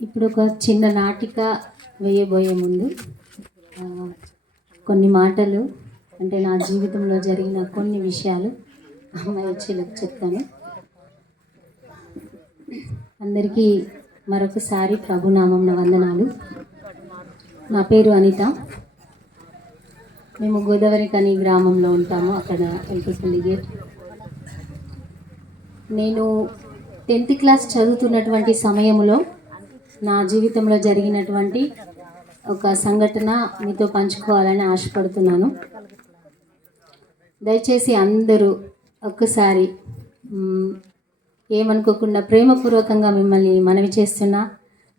ఇప్పుడు ఒక చిన్న నాటిక వేయబోయే ముందు కొన్ని మాటలు, అంటే నా జీవితంలో జరిగిన కొన్ని విషయాలు అమ్మాయి వచ్చేలకు చెప్తాను. అందరికీ మరొకసారి ప్రభునామం వందనాలు. నా పేరు అనిత. మేము గోదావరి కని గ్రామంలో ఉంటాము, అక్కడ ఎల్పల్లి గేట్. నేను 10th క్లాస్ చదువుతున్నటువంటి సమయంలో నా జీవితంలో జరిగినటువంటి ఒక సంఘటన మీతో పంచుకోవాలని ఆశపడుతున్నాను. దయచేసి అందరూ ఒక్కసారి ఏమనుకోకుండా ప్రేమపూర్వకంగా మిమ్మల్ని మనవి చేస్తున్నా,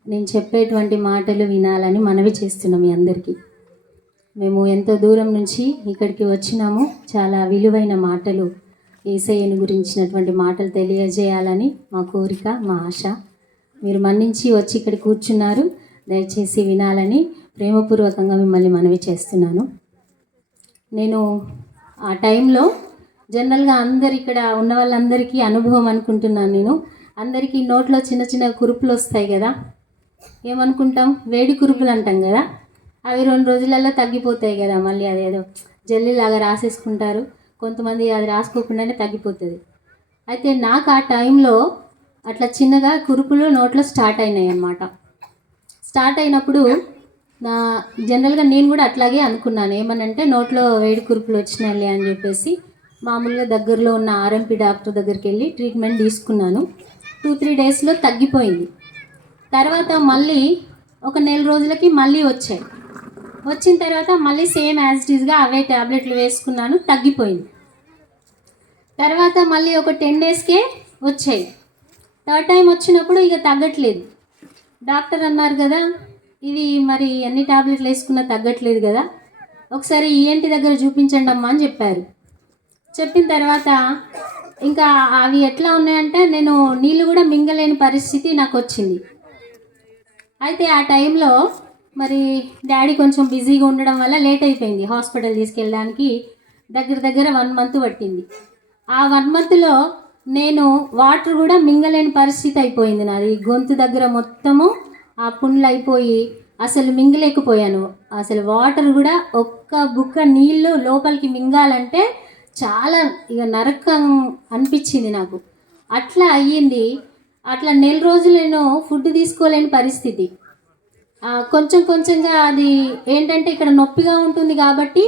నేను చెప్పేటువంటి మాటలు వినాలని మనవి చేస్తున్నా మీ అందరికీ. మేము ఎంతో దూరం నుంచి ఇక్కడికి వచ్చినాము. చాలా విలువైన మాటలు, యేసయ్యను గురించినటువంటి మాటలు తెలియజేయాలని మా కోరిక, మా ఆశ. మీరు మన్నించి వచ్చి ఇక్కడ కూర్చున్నారు. దయచేసి వినాలని ప్రేమపూర్వకంగా మిమ్మల్ని మనవి చేస్తున్నాను. నేను ఆ టైంలో జనరల్గా అందరు ఇక్కడ ఉన్న వాళ్ళందరికీ అనుభవం అనుకుంటున్నాను. నేను అందరికీ నోట్లో చిన్న చిన్న కురుపులు వస్తాయి కదా, ఏమనుకుంటాం, వేడి కురుపులు అంటాం కదా. అవి 2 రోజులలో తగ్గిపోతాయి కదా, మళ్ళీ అదేదో జల్లీలాగా రాసేసుకుంటారు. కొంతమంది అది రాసుకోకుండానే తగ్గిపోతుంది. అయితే నాకు ఆ టైంలో అట్లా చిన్నగా కురుపులు నోట్లో స్టార్ట్ అయినాయి అన్నమాట. స్టార్ట్ అయినప్పుడు జనరల్గా నేను కూడా అట్లాగే అనుకున్నాను, ఏమనంటే నోట్లో వేడి కురుపులు వచ్చినాయిలే అని చెప్పేసి మామూలుగా దగ్గరలో ఉన్న ఆర్ఎంపీ డాక్టర్ దగ్గరికి వెళ్ళి ట్రీట్మెంట్ తీసుకున్నాను. 2-3 డేస్లో తగ్గిపోయింది. తర్వాత మళ్ళీ ఒక 1 నెల రోజులకి మళ్ళీ వచ్చాయి. వచ్చిన తర్వాత మళ్ళీ సేమ్ యాజ్ ఇట్ ఈస్గా అవే ట్యాబ్లెట్లు వేసుకున్నాను, తగ్గిపోయింది. తర్వాత మళ్ళీ ఒక 10 డేస్కే వచ్చాయి. 3rd టైం వచ్చినప్పుడు ఇక తగ్గట్లేదు. డాక్టర్ అన్నారు కదా, ఇవి మరి ఎన్ని ట్యాబ్లెట్లు వేసుకున్నా తగ్గట్లేదు కదా, ఒకసారి ఈఎన్టీ దగ్గర చూపించండి అమ్మా అని చెప్పారు. చెప్పిన తర్వాత ఇంకా అవి ఎట్లా ఉన్నాయంటే నేను నీళ్ళు కూడా మింగలేని పరిస్థితి నాకు వచ్చింది. అయితే ఆ టైంలో మరి డాడీ కొంచెం బిజీగా ఉండడం వల్ల లేట్ అయిపోయింది. హాస్పిటల్ తీసుకెళ్ళడానికి దగ్గర 1 మంత్ పట్టింది. ఆ 1 మంత్లో నేను వాటర్ కూడా మింగలేని పరిస్థితి అయిపోయింది. నాది గొంతు దగ్గర మొత్తము ఆ పుండ్లు అయిపోయి అసలు మింగలేకపోయాను. అసలు వాటర్ కూడా ఒక్క బుక్క నీళ్ళు లోపలికి మింగాలంటే చాలా ఇక నరకం అనిపించింది నాకు. అట్లా అయ్యింది. అట్లా 1 నెల రోజులు నేను ఫుడ్ తీసుకోలేని పరిస్థితి. కొంచెంగా అది ఏంటంటే ఇక్కడ నొప్పిగా ఉంటుంది కాబట్టి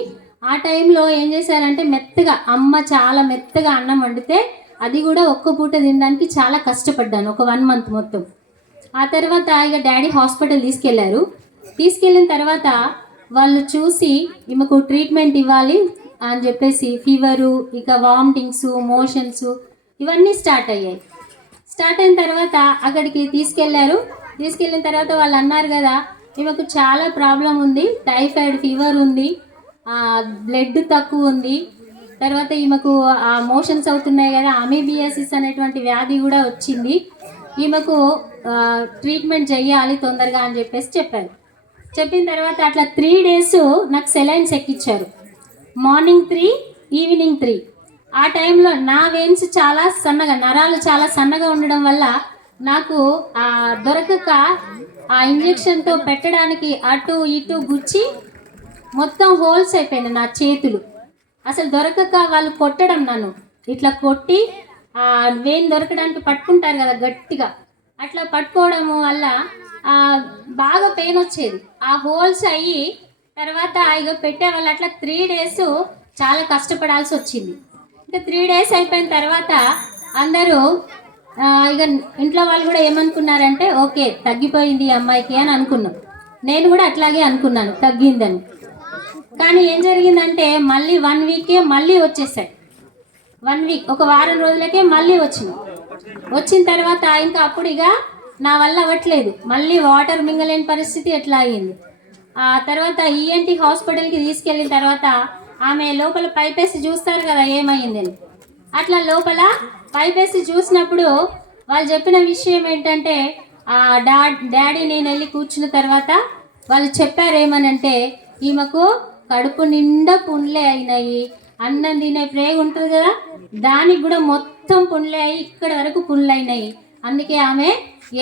ఆ టైంలో ఏం చేశారంటే మెత్తగా అమ్మ చాలా మెత్తగా అన్నం వండితే అది కూడా ఒక్క పూట తినడానికి చాలా కష్టపడ్డాను ఒక 1 మంత్ మొత్తం. ఆ తర్వాత ఇక డాడీ హాస్పిటల్ తీసుకెళ్లారు. తీసుకెళ్ళిన తర్వాత వాళ్ళు చూసి ఈమెకు ట్రీట్మెంట్ ఇవ్వాలి అని చెప్పేసి ఫీవరు, ఇక వామిటింగ్స్, మోషన్స్ ఇవన్నీ స్టార్ట్ అయ్యాయి. స్టార్ట్ అయిన తర్వాత అక్కడికి తీసుకెళ్లారు. తీసుకెళ్ళిన తర్వాత వాళ్ళు అన్నారు కదా, ఈమెకు చాలా ప్రాబ్లం ఉంది, టైఫాయిడ్ ఫీవర్ ఉంది, బ్లడ్ తక్కువ ఉంది, తర్వాత ఈమెకు ఆ మోషన్స్ అవుతున్నాయి కదా, అమీబియాసిస్ అనేటువంటి వ్యాధి కూడా వచ్చింది, ఈమెకు ట్రీట్మెంట్ చేయాలి తొందరగా అని చెప్పేసి చెప్పారు. చెప్పిన తర్వాత అట్లా 3 డేస్ నాకు సెలైన్స్ ఎక్కించారు. Morning 3, evening 3. ఆ టైంలో నా వెయిన్స్ చాలా సన్నగా, నరాలు చాలా సన్నగా ఉండడం వల్ల నాకు దొరకక ఆ ఇంజెక్షన్తో పెట్టడానికి అటు ఇటు గుచ్చి మొత్తం హోల్స్ అయిపోయినాయి నా చేతులు. అసలు దొరకక వాళ్ళు కొట్టడం, నన్ను ఇట్లా కొట్టి వెయిన్ దొరకడానికి పట్టుకుంటారు కదా గట్టిగా, అట్లా పట్టుకోవడం వల్ల బాగా పెయిన్ వచ్చేది. ఆ హోల్స్ అయ్యి తర్వాత ఇక పెట్టేవాళ్ళు. అట్లా 3 డేస్ చాలా కష్టపడాల్సి వచ్చింది. ఇంకా 3 డేస్ అయిపోయిన తర్వాత అందరూ ఇక ఇంట్లో వాళ్ళు కూడా ఏమనుకున్నారంటే ఓకే తగ్గిపోయింది ఈ అమ్మాయికి అని అనుకున్నాం. నేను కూడా అట్లాగే అనుకున్నాను తగ్గిందని. కానీ ఏం జరిగిందంటే మళ్ళీ 1 వీకే మళ్ళీ వచ్చేసాయి. 1 వీక్, ఒక వారం రోజులకే మళ్ళీ వచ్చింది. వచ్చిన తర్వాత ఇంకా అప్పుడు ఇక నా వల్ల అవ్వట్లేదు, మళ్ళీ వాటర్ మింగలేని పరిస్థితి ఎట్లా అయ్యింది. ఆ తర్వాత ఈఎన్టీ హాస్పిటల్కి తీసుకెళ్ళిన తర్వాత ఆమె లోపల పైపేసి చూస్తారు కదా ఏమైందని. అట్లా లోపల పైపేసి చూసినప్పుడు వాళ్ళు చెప్పిన విషయం ఏంటంటే, డాడీ నేను వెళ్ళి కూర్చున్న తర్వాత వాళ్ళు చెప్పారు ఏమనంటే, ఈమెకు కడుపు నిండా పుండ్లే అయినాయి, అన్నం తినే ప్రేగ ఉంటుంది కదా దానికి కూడా మొత్తం పుండ్లే అయ్యి ఇక్కడ వరకు పుండ్లు అయినాయి, అందుకే ఆమె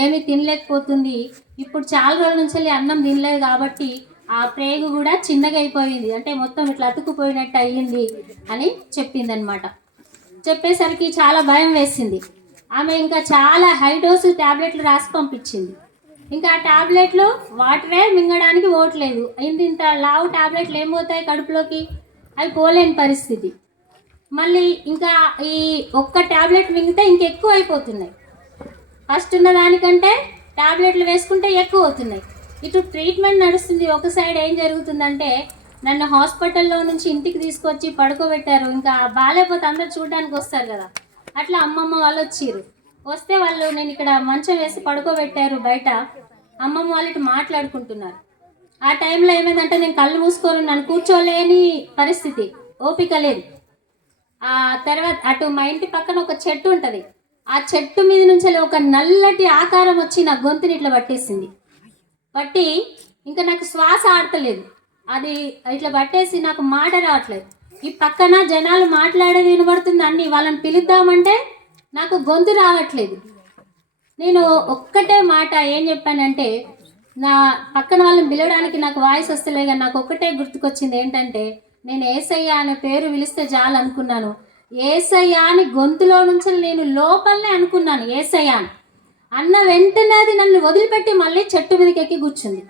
ఏమీ తినలేకపోతుంది. ఇప్పుడు చాలా రోజుల నుంచి అన్నం తినలేదు కాబట్టి ఆ ప్రేగు కూడా చిన్నగా అయిపోయింది, అంటే మొత్తం ఇట్లా అతుక్కుపోయినట్టు అయ్యింది అని చెప్పిందనమాట. చెప్పేసరికి చాలా భయం వేసింది. ఆమె ఇంకా చాలా హై డోసు ట్యాబ్లెట్లు రాసి పంపించింది. ఇంకా ఆ ట్యాబ్లెట్లు వాటరే మింగడానికి పోవట్లేదు. ఇంత లావు ట్యాబ్లెట్లు ఏం పోతాయి కడుపులోకి, అవి పోలేని పరిస్థితి. మళ్ళీ ఇంకా ఈ ఒక్క ట్యాబ్లెట్ మింగితే ఇంకెక్కువ అయిపోతున్నాయి. ఫస్ట్ ఉన్న దానికంటే ట్యాబ్లెట్లు వేసుకుంటే ఎక్కువ అవుతున్నాయి. ఇటు ట్రీట్మెంట్ నడుస్తుంది. ఒక సైడ్ ఏం జరుగుతుందంటే, నన్ను హాస్పిటల్లో నుంచి ఇంటికి తీసుకొచ్చి పడుకోబెట్టారు. ఇంకా బాగాలేకపోతే అందరు చూడడానికి వస్తారు కదా, అట్లా అమ్మమ్మ వాళ్ళు వచ్చిర్రు. వస్తే వాళ్ళు నేను ఇక్కడ మంచం వేసి పడుకోబెట్టారు బయట. అమ్మమ్మ వాళ్ళు ఇటు మాట్లాడుకుంటున్నారు. ఆ టైంలో ఏమైందంటే, నేను కళ్ళు మూసుకొని నన్ను కూర్చోలేని పరిస్థితి, ఓపిక లేదు. ఆ తర్వాత అటు మా ఇంటి పక్కన ఒక చెట్టు ఉంటుంది. ఆ చెట్టు మీద నుంచి ఒక నల్లటి ఆకారం వచ్చి నా గొంతుని ఇట్లా పట్టేసింది. పట్టి ఇంకా నాకు శ్వాస ఆడతలేదు. అది ఇట్లా పట్టేసి నాకు మాట రావట్లేదు. ఈ పక్కన జనాలు మాట్లాడేది వినబడుతుంది, అన్ని వాళ్ళని పిలుద్దామంటే నాకు గొంతు రావట్లేదు. నేను ఒక్కటే మాట ఏం చెప్పానంటే, నా పక్కన వాళ్ళని పిలవడానికి నాకు వాయిస్ వస్తలే కానీ నాకు ఒక్కటే గుర్తుకొచ్చింది ఏంటంటే, నేను ఏసయ్య అనే పేరు పిలిస్తే చాలు అనుకున్నాను. ఏసయ్య అని గొంతులో నుంచి నేను లోపలనే అనుకున్నాను ఏసయ్య అని. అన్న వెంటనే అది నన్ను వదిలిపెట్టి మళ్ళీ చెట్టు మీదకి ఎక్కి కూర్చుంది.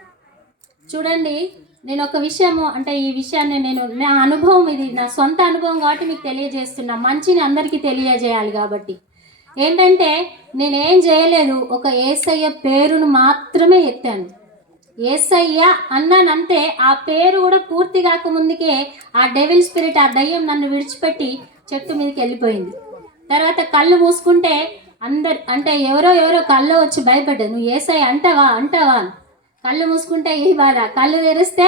చూడండి, నేను ఒక విషయము అంటే ఈ విషయాన్ని నేను నా అనుభవం, ఇది నా సొంత అనుభవం కాబట్టి మీకు తెలియజేస్తున్నా. మంచిని అందరికీ తెలియజేయాలి కాబట్టి ఏంటంటే, నేనేం చేయలేదు, ఒక ఏసయ్య పేరును మాత్రమే ఎత్తాను. ఏసయ్య అన్నానంతే. ఆ పేరు కూడా పూర్తి కాకముందుకే ఆ డెవిల్ స్పిరిట్, ఆ దయ్యం నన్ను విడిచిపెట్టి చెట్టు మీదకి వెళ్ళిపోయింది. తర్వాత కళ్ళు మూసుకుంటే అందరు అంటే ఎవరో కళ్ళు వచ్చి భయపడ్డారు, నువ్వు ఏసయ్య అంటావా అని. కళ్ళు మూసుకుంటే ఈ బాధ, కళ్ళు తెరిస్తే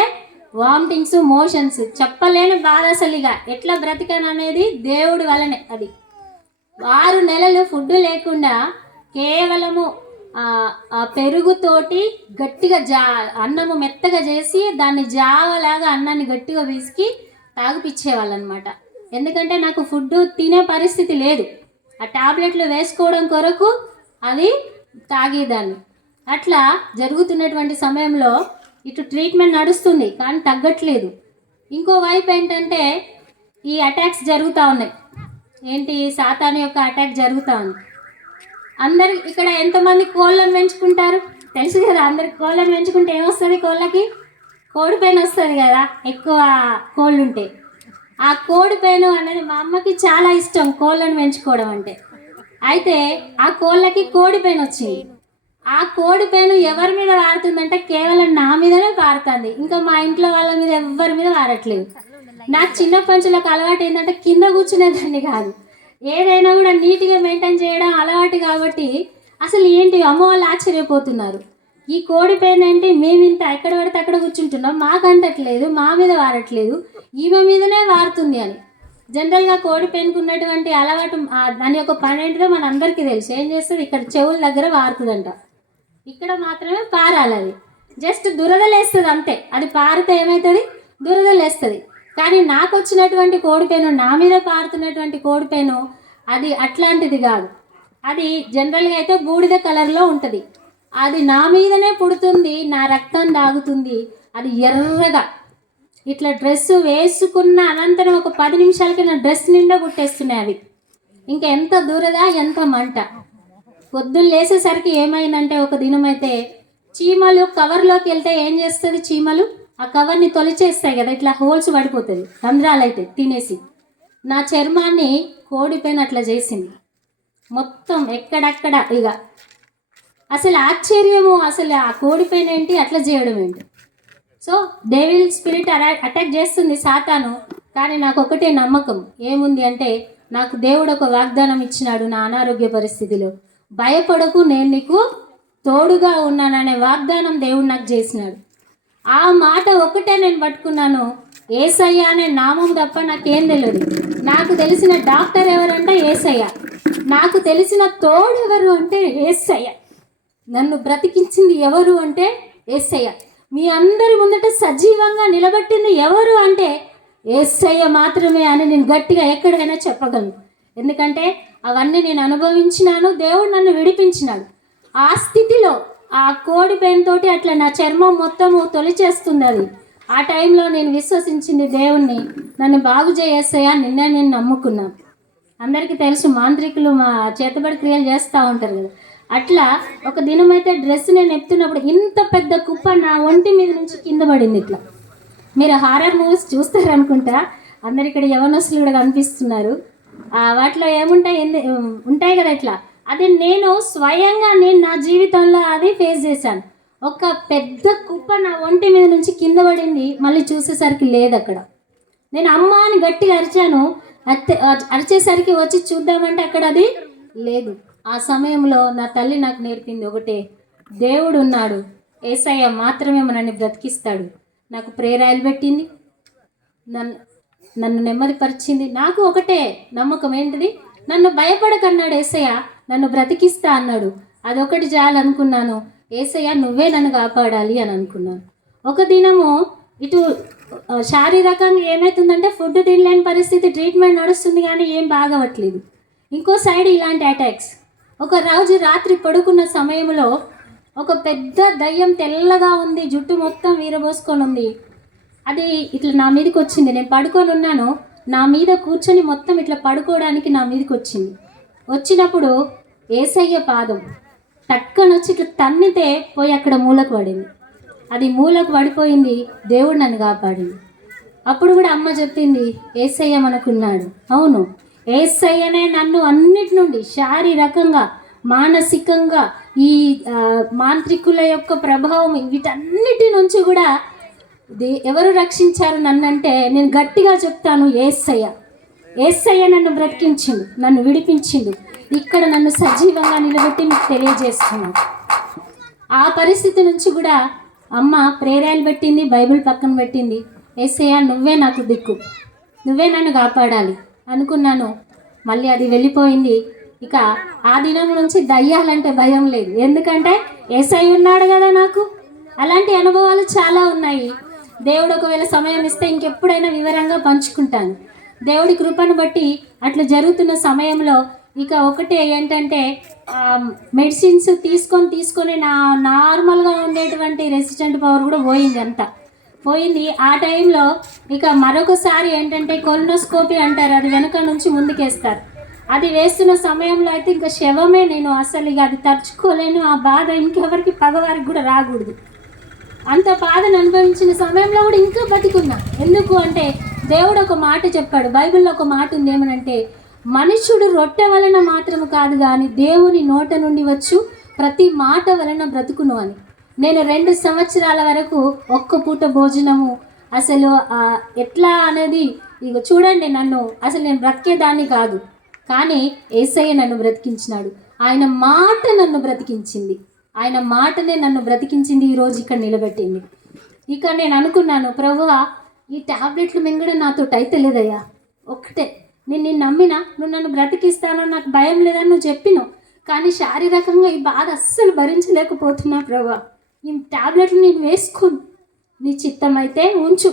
వామిటింగ్స్, మోషన్స్, చెప్పలేని బాధ. అసలు ఇక ఎట్లా బ్రతికాను అనేది దేవుడి వలనే. అది 6 నెలలు ఫుడ్ లేకుండా కేవలము ఆ పెరుగుతోటి గట్టిగా అన్నము మెత్తగా చేసి దాన్ని జావలాగా అన్నాన్ని గట్టిగా విసికి తాగిపిచ్చేవాళ్ళు అనమాట. ఎందుకంటే నాకు ఫుడ్ తినే పరిస్థితి లేదు. ఆ టాబ్లెట్లు వేసుకోవడం కొరకు అది తాగేదాన్ని. అట్లా జరుగుతున్నటువంటి సమయంలో ఇటు ట్రీట్మెంట్ నడుస్తుంది కానీ తగ్గట్లేదు. ఇంకోవైపు ఏంటంటే, ఈ అటాక్స్ జరుగుతూ ఉన్నాయి. ఏంటి, సాతాను యొక్క అటాక్ జరుగుతూ ఉంది. అందరు ఇక్కడ ఎంతమంది కోళ్ళను పెంచుకుంటారు తెలుసు కదా. అందరికి కోళ్ళను పెంచుకుంటే ఏమొస్తుంది, కోళ్ళకి కోడిపైన వస్తుంది కదా, ఎక్కువ కోళ్ళు ఉంటాయి. ఆ కోడిపైన అనేది మా అమ్మకి చాలా ఇష్టం, కోళ్ళను పెంచుకోవడం అంటే. అయితే ఆ కోళ్ళకి కోడిపైన వచ్చింది. ఆ కోడిపైన ఎవరి మీద వారుతుందంటే కేవలం నా మీదనే పారుతుంది, ఇంకా మా ఇంట్లో వాళ్ళ మీద ఎవరి మీద వారట్లేదు. నాకు చిన్నప్పటి నుంచి ఒక అలవాటు ఏంటంటే, కింద కూర్చునేదాన్ని కాదు, ఏదైనా కూడా నీట్గా మెయింటైన్ చేయడం అలవాటు. కాబట్టి అసలు ఏంటి అమ్మ వాళ్ళు ఆశ్చర్యపోతున్నారు, ఈ కోడిపైన ఏంటి మేము ఇంత ఎక్కడ పడితే అక్కడ కూర్చుంటున్నాం, మాకంటట్లేదు, మా మీద వారట్లేదు, ఈమె మీదనే వారుతుంది అని. జనరల్గా కోడిపైనకు ఉన్నటువంటి అలవాటు, దాని యొక్క పని ఏంటిదో మన అందరికీ తెలుసు. ఏం చేస్తుంది, ఇక్కడ చెవుల దగ్గర వారుతుందంట, ఇక్కడ మాత్రమే పారాలి. అది జస్ట్ దురదలేస్తుంది అంతే. అది పారితే ఏమవుతుంది, దురదలేస్తుంది. కానీ నాకు వచ్చినటువంటి కోడిపైన, నా మీద పారుతున్నటువంటి కోడిపైన, అది అట్లాంటిది కాదు. అది జనరల్గా అయితే బూడిద కలర్లో ఉంటుంది. అది నా మీదనే పుడుతుంది, నా రక్తం తాగుతుంది. అది ఎర్రగా ఇట్లా డ్రెస్ వేసుకున్న అనంతరం ఒక 10 నిమిషాలకి నా డ్రెస్ నిండా పుట్టేస్తున్నాయి అవి. ఇంకా ఎంత దురద, ఎంత మంట. పొద్దున్న లేసేసరికి ఏమైందంటే, ఒక దినమైతే చీమలు కవర్లోకి వెళ్తే ఏం చేస్తుంది, చీమలు ఆ కవర్ని తొలిచేస్తాయి కదా, ఇట్లా హోల్స్ పడిపోతుంది, రంధ్రాలు అయితే తినేసి. నా చర్మాన్ని కోడిపైన అట్లా చేసింది మొత్తం ఎక్కడక్కడ. ఇక అసలు ఆశ్చర్యము, అసలు ఆ కోడిపైన ఏంటి అట్లా చేయడం ఏంటి. సో డెవిల్ స్పిరిట్ అటాక్ చేస్తుంది సాతాను. కానీ నాకు ఒకటే నమ్మకం ఏముంది అంటే, నాకు దేవుడు ఒక వాగ్దానం ఇచ్చినాడు నా అనారోగ్య పరిస్థితిలో, భయపడకు నేను నీకు తోడుగా ఉన్నాననే వాగ్దానం దేవుడు నాకు చేసినాడు. ఆ మాట ఒకటే నేను పట్టుకున్నాను. ఏసయ్య అనే నామం తప్ప నాకేం తెలియదు. నాకు తెలిసిన డాక్టర్ ఎవరంటే ఏసయ్య. నాకు తెలిసిన తోడు ఎవరు అంటే ఏసయ్య. నన్ను బ్రతికించింది ఎవరు అంటే ఏసయ్య. మీ అందరి ముందట సజీవంగా నిలబెట్టింది ఎవరు అంటే ఏసయ్య మాత్రమే అని నేను గట్టిగా ఎక్కడైనా చెప్పగలను. ఎందుకంటే అవన్నీ నేను అనుభవించినాను. దేవుడు నన్ను విడిపించినాడు. ఆ స్థితిలో ఆ కోడి పెయిన్తోటి అట్లా నా చర్మం మొత్తము తొలిచేస్తుంది. అది ఆ టైంలో నేను విశ్వసించింది దేవుణ్ణి. నన్ను బాగు చేసేసయ్యా, నిన్నే నేను నమ్ముకున్నాను. అందరికీ తెలుసు, మాంత్రికులు మా చేతబడి క్రియలు చేస్తూ ఉంటారు కదా. అట్లా ఒక దినమైతే డ్రెస్ నేను ఎత్తున్నప్పుడు ఇంత పెద్ద కుప్ప నా ఒంటి మీద నుంచి కింద పడింది. ఇట్లా మీరు హారర్ మూవీస్ చూస్తారనుకుంటా. అందరు ఇక్కడ యవనస్తులు కూడా కనిపిస్తున్నారు. వాటిలో ఏముంటాయి ఉంటాయి కదా ఇట్లా. అది నేను స్వయంగా నా జీవితంలో అది ఫేస్ చేశాను. ఒక పెద్ద కుప్ప నా ఒంటి మీద నుంచి కింద పడింది. మళ్ళీ చూసేసరికి లేదు అక్కడ. నేను అమ్మ అని గట్టిగా అరిచాను. అరిచేసరికి వచ్చి చూద్దామంటే అక్కడ అది లేదు. ఆ సమయంలో నా తల్లి నాకు నేర్పింది ఒకటే, దేవుడు ఉన్నాడు, యేసయ్య మాత్రమే మనల్ని బ్రతికిస్తాడు. నాకు ప్రేరాయలు పెట్టింది, నన్ను నెమ్మదిపరిచింది. నాకు ఒకటే నమ్మకం, ఏంటిది? నన్ను భయపడకన్నాడు యేసయ్య, నన్ను బ్రతికిస్తా అన్నాడు. అదొకటి చాలనుకున్నాను. యేసయ్య నువ్వే నన్ను కాపాడాలి అని అనుకున్నాను. ఒక దినము ఇటు శారీరకంగా ఏమవుతుందంటే ఫుడ్ తినలేని పరిస్థితి, ట్రీట్మెంట్ నడుస్తుంది కానీ ఏం బాగవట్లేదు. ఇంకో సైడ్ ఇలాంటి అటాక్స్. ఒక రోజు రాత్రి పడుకున్న సమయంలో ఒక పెద్ద దయ్యం తెల్లగా ఉంది, జుట్టు మొత్తం వీరబోసుకొని ఉంది. అది ఇట్లా నా మీదకి వచ్చింది. నేను పడుకొని ఉన్నాను, నా మీద కూర్చొని మొత్తం ఇట్లా పడుకోవడానికి నా మీదకి వచ్చింది. వచ్చినప్పుడు యేసయ్య పాదం టక్కనొచ్చి ఇట్లా తన్నితే పోయి అక్కడ మూలకు పడింది. అది మూలకు పడిపోయింది. దేవుడు నన్ను కాపాడింది. అప్పుడు కూడా అమ్మ చెప్పింది, యేసయ్య మనకున్నాడు. అవును, యేసయ్యనే నన్ను అన్నిటి నుండి శారీరకంగా, మానసికంగా, ఈ మాంత్రికుల యొక్క ప్రభావం, వీటన్నిటి నుంచి కూడా ఎవరు రక్షించారు నన్నంటే నేను గట్టిగా చెప్తాను, యేసయ్య. యేసయ్య నన్ను బ్రతికించిండు, నన్ను విడిపించిండు. ఇక్కడ నన్ను సజీవంగా నిలబెట్టి మీకు తెలియజేస్తున్నాను. ఆ పరిస్థితి నుంచి కూడా అమ్మ ప్రేరాయలు పెట్టింది, బైబిల్ పక్కన పెట్టింది. యేసయ్య నువ్వే నాకు దిక్కు, నువ్వే నన్ను కాపాడాలి అనుకున్నాను. మళ్ళీ అది వెళ్ళిపోయింది. ఇక ఆ దినం నుంచి దయ్యాలంటే భయం లేదు. ఎందుకంటే యేసయ్య ఉన్నాడు కదా నాకు. అలాంటి అనుభవాలు చాలా ఉన్నాయి. దేవుడు ఒకవేళ సమయం ఇస్తే ఇంకెప్పుడైనా వివరంగా పంచుకుంటాను. దేవుడి కృపను బట్టి అట్లా జరుగుతున్న సమయంలో ఇక ఒకటే ఏంటంటే మెడిసిన్స్ తీసుకొని నార్మల్గా ఉండేటువంటి రెసిస్టెంట్ పవర్ కూడా పోయింది, అంతా పోయింది. ఆ టైంలో ఇక మరొకసారి ఏంటంటే కొలనోస్కోపీ అంటారు, అది వెనక నుంచి ముందుకేస్తారు. అది వేస్తున్న సమయంలో అయితే ఇంకా శవమే. నేను అసలు ఇక అది తరుచుకోలేను. ఆ బాధ ఇంకెవరికి పగవారికి కూడా రాకూడదు. అంత బాధను అనుభవించిన సమయంలో కూడా ఇంకా బతికున్నా. ఎందుకు అంటే దేవుడు ఒక మాట చెప్పాడు. బైబిల్లో ఒక మాట ఉంది, ఏమనంటే మనుష్యుడు రొట్టె వలన మాత్రము కాదు కానీ దేవుని నోట నుండి వచ్చు ప్రతి మాట వలన బ్రతుకును అని. నేను 2 సంవత్సరాల వరకు ఒక్క పూట భోజనము అసలు ఎట్లా అనేది ఇక చూడండి, నన్ను అసలు నేను బ్రతికేదాన్ని కాదు. కానీ యేసయ్య నన్ను బ్రతికించినాడు. ఆయన మాట నన్ను బ్రతికించింది. ఆయన మాటనే నన్ను బ్రతికించింది, ఈరోజు ఇక్కడ నిలబెట్టింది. ఇక నేను అనుకున్నాను, ప్రభువా ఈ ట్యాబ్లెట్లు మింగడం నాతో అయితే లేదయ్యా. ఒక్కటే నేను నమ్మినా, నువ్వు నన్ను బ్రతికిస్తానో నాకు భయం లేదని నువ్వు చెప్పినావు. కానీ శారీరకంగా ఈ బాధ అస్సలు భరించలేకపోతున్నా ప్రభువా. ఈ ట్యాబ్లెట్లు నేను వేసుకోను, నీ చిత్తం అయితే ఉంచు,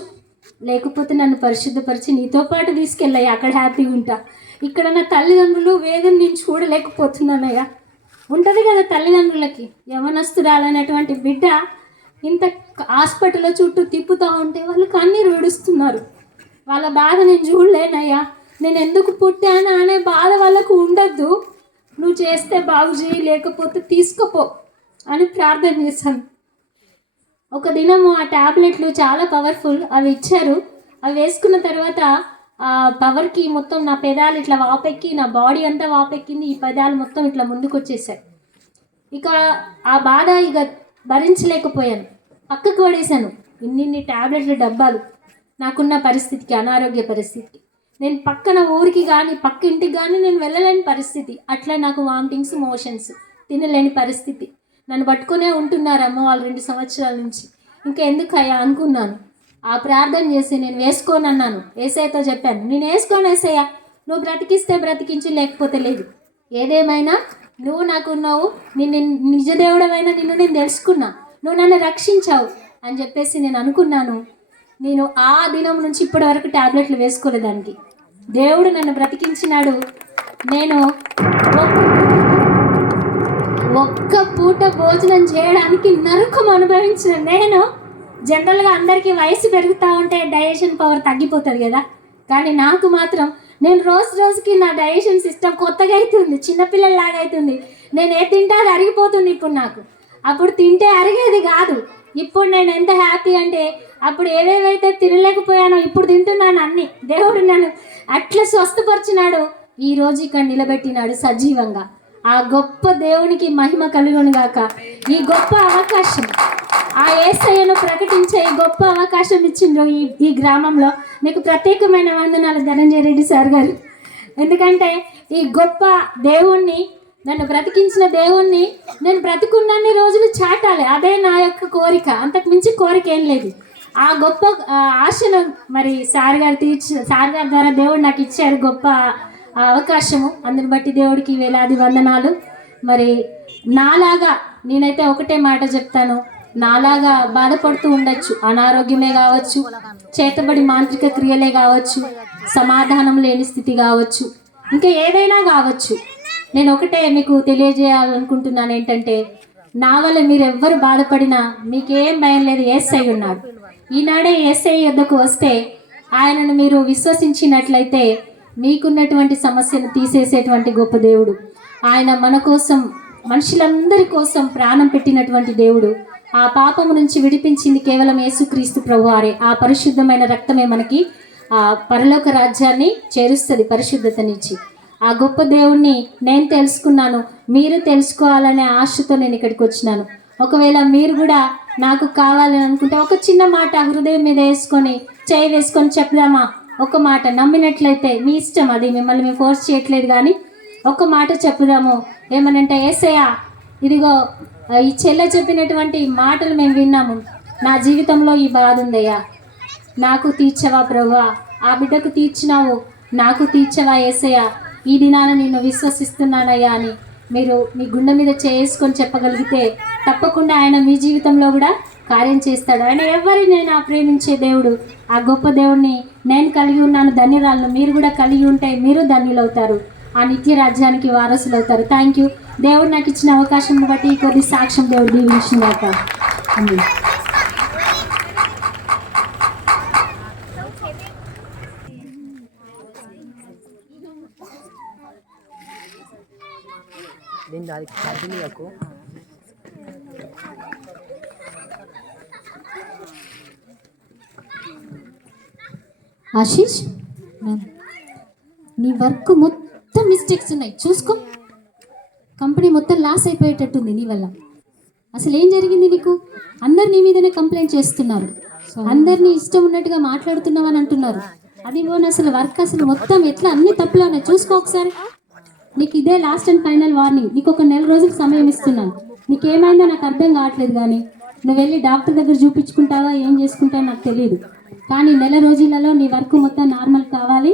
లేకపోతే నన్ను పరిశుద్ధపరిచి నీతో పాటు తీసుకెళ్ళయ్యా, అక్కడ హ్యాపీగా ఉంటా. ఇక్కడ నా తల్లిదండ్రులు వేదన నేను చూడలేకపోతున్నానయ్యా. ఉంటుంది కదా తల్లిదండ్రులకి, యవనస్తురాలనేటువంటి బిడ్డ ఇంత హాస్పిటల్ చుట్టూ తిప్పుతూ ఉంటే వాళ్ళు కన్నీరు విడుస్తున్నారు. వాళ్ళ బాధ నేను చూడలేనయ్యా. నేను ఎందుకు పుట్టాను అనే బాధ వాళ్ళకు ఉండద్దు. నువ్వు చేస్తే బాగు చేయి, లేకపోతే తీసుకుపో అని ప్రార్థన చేశాను. ఒక దినము ఆ ట్యాబ్లెట్లు చాలా పవర్ఫుల్, అవి ఇచ్చారు. అవి వేసుకున్న తర్వాత ఆ పవర్కి మొత్తం నా పెదాలు ఇట్లా వాపెక్కి, నా బాడీ అంతా వాపెక్కింది. ఈ పెదాలు మొత్తం ఇట్లా ముందుకు వచ్చేసాయి. ఇక ఆ బాధ ఇక భరించలేకపోయాను, పక్కకు పడేశాను. ఇన్ని ట్యాబ్లెట్ల డబ్బాలు నాకున్న పరిస్థితికి, అనారోగ్య పరిస్థితికి. నేను పక్కన ఊరికి కానీ పక్క ఇంటికి కానీ నేను వెళ్ళలేని పరిస్థితి. అట్లా నాకు వామిటింగ్స్, మోషన్స్, తినలేని పరిస్థితి. నన్ను పట్టుకునే ఉంటున్నారు అమ్మ వాళ్ళు 2 సంవత్సరాల నుంచి. ఇంకా ఎందుకు అయ్యా అనుకున్నాను. ఆ ప్రార్థన చేసి నేను వేసుకోను అన్నాను. ఏసయ్యతో చెప్పాను, నేను వేసుకోను ఏసయ్య, నువ్వు బ్రతికిస్తే బ్రతికించు, లేకపోతే లేదు. ఏదేమైనా నువ్వు నాకున్నావు, నిన్ను నిజదేవుడమైనా నిన్ను నేను తెలుసుకున్నా, నువ్వు నన్ను రక్షించావు అని చెప్పేసి నేను అనుకున్నాను. నేను ఆ దినం నుంచి ఇప్పటి వరకు టాబ్లెట్లు వేసుకోలేదానికి. దేవుడు నన్ను బ్రతికించినాడు. నేను ఒక్క పూట భోజనం చేయడానికి నరకం అనుభవించిన నేను, జనరల్గా అందరికీ వయసు పెరుగుతూ ఉంటే డైజెషన్ పవర్ తగ్గిపోతుంది కదా, కానీ నాకు మాత్రం నేను రోజు రోజుకి నా డైజెషన్ సిస్టమ్ కొత్తగా అవుతుంది, చిన్నపిల్లలాగా అవుతుంది. నేను ఏ తింటే అది అరిగిపోతుంది ఇప్పుడు నాకు. అప్పుడు తింటే అరిగేది కాదు. ఇప్పుడు నేను ఎంత హ్యాపీ అంటే, అప్పుడు ఏవేవైతే తినలేకపోయానో ఇప్పుడు తింటున్నాను అన్నీ. దేవుడు నన్ను అట్లా స్వస్థపరిచినాడు, ఈరోజు ఇక్కడ నిలబెట్టినాడు సజీవంగా. ఆ గొప్ప దేవునికి మహిమ కలుగును గాక. ఈ గొప్ప అవకాశం, ఆ యేసయ్యను ప్రకటించే ఈ గొప్ప అవకాశం ఇచ్చిండ్రు ఈ గ్రామంలో. మీకు ప్రత్యేకమైన వందనాలు ధనంజయ రెడ్డి సార్ గారు. ఎందుకంటే ఈ గొప్ప దేవుణ్ణి, నన్ను బ్రతికించిన దేవుణ్ణి నేను బ్రతికున్నన్ని రోజులు చాటాలి, అదే నా యొక్క కోరిక. అంతకు మించి కోరిక ఏం లేదు. ఆ గొప్ప ఆశను మరి సార్ గారి ద్వారా దేవుడు నాకు ఇచ్చారు గొప్ప అవకాశము. అందుని బట్టి దేవుడికి వేలాది వందనాలు. మరి నాలాగా నేనైతే ఒకటే మాట చెప్తాను, నాలాగా బాధపడుతూ ఉండొచ్చు, అనారోగ్యమే కావచ్చు, చేతబడి మాంత్రిక క్రియలే కావచ్చు, సమాధానం లేని స్థితి కావచ్చు, ఇంకా ఏదైనా కావచ్చు. నేను ఒకటే మీకు తెలియజేయాలనుకుంటున్నాను ఏంటంటే, నా వల్ల మీరు ఎవ్వరు బాధపడినా మీకేం భయం లేదు, యేసయ్య ఉన్నాడు. ఈనాడే యేసయ్య యొద్దకు వస్తే, ఆయనను మీరు విశ్వసించినట్లయితే మీకున్నటువంటి సమస్యను తీసేసేటువంటి గొప్ప దేవుడు ఆయన. మన కోసం, మనుషులందరి కోసం ప్రాణం పెట్టినటువంటి దేవుడు. ఆ పాపము నుంచి విడిపించింది కేవలం యేసుక్రీస్తు ప్రభువారే. ఆ పరిశుద్ధమైన రక్తమే మనకి ఆ పరలోక రాజ్యాన్ని చేరుస్తుంది, పరిశుద్ధతనిచ్చి. ఆ గొప్ప దేవుణ్ణి నేను తెలుసుకున్నాను, మీరు తెలుసుకోవాలనే ఆశతో నేను ఇక్కడికి వచ్చినాను. ఒకవేళ మీరు కూడా నాకు కావాలని అనుకుంటే ఒక చిన్న మాట హృదయం మీద వేసుకొని, చేయి వేసుకొని చెప్దామా? ఒక మాట నమ్మినట్లయితే మీ ఇష్టం, అది మిమ్మల్ని మేము ఫోర్స్ చేయట్లేదు, కానీ ఒక మాట చెప్పుదాము. ఏమనంటే, యేసయ్య ఇదిగో ఈ చెల్లె చెప్పినటువంటి మాటలు మేము విన్నాము, నా జీవితంలో ఈ బాధ ఉందయ్యా, నాకు తీర్చవా ప్రభువా? ఆ బిడ్డకు తీర్చినావు, నాకు తీర్చవా యేసయ్య? ఈ దినాన నిన్ను విశ్వసిస్తున్నానయ్యా అని మీరు మీ గుండె మీద చేసుకొని చెప్పగలిగితే తప్పకుండా ఆయన మీ జీవితంలో కూడా కార్యం చేస్తాడు. ఆయన ఎవరినైనా ప్రేమించే దేవుడు. ఆ గొప్ప దేవుడిని నేను కలిగి ఉన్నాను, ధన్యురాలను. మీరు కూడా కలిగి ఉంటే మీరు ధన్యులవుతారు, ఆ నిత్య రాజ్యానికి వారసులు అవుతారు. Thank you. దేవుడు నాకు ఇచ్చిన అవకాశం బట్టి కొద్ది సాక్ష్యం దేవుడు దీవించిందాక. ఆశీష్, నీ వర్క్ మొత్తం మిస్టేక్స్ ఉన్నాయి, చూసుకో. కంపెనీ మొత్తం లాస్ అయిపోయేటట్టుంది నీ వల్ల. అసలు ఏం జరిగింది నీకు? అందరు నీ మీదనే కంప్లైంట్ చేస్తున్నారు, అందరినీ ఇష్టం ఉన్నట్టుగా మాట్లాడుతున్నావు అని అంటున్నారు. అది పోనీ అసలు వర్క్ అసలు మొత్తం ఎట్లా అన్ని తప్పులు ఉన్నాయి, చూసుకో ఒకసారి. నీకు ఇదే లాస్ట్ అండ్ ఫైనల్ వార్నింగ్. నీకు ఒక 1 రోజులు సమయం ఇస్తున్నాను. నీకేమైందో నాకు అర్థం కావట్లేదు, కానీ నువ్వు వెళ్ళి డాక్టర్ దగ్గర చూపించుకుంటావా ఏం చేసుకుంటావో నాకు తెలియదు, కానీ 1 రోజులలో నీ వర్క్ మొత్తం నార్మల్ కావాలి.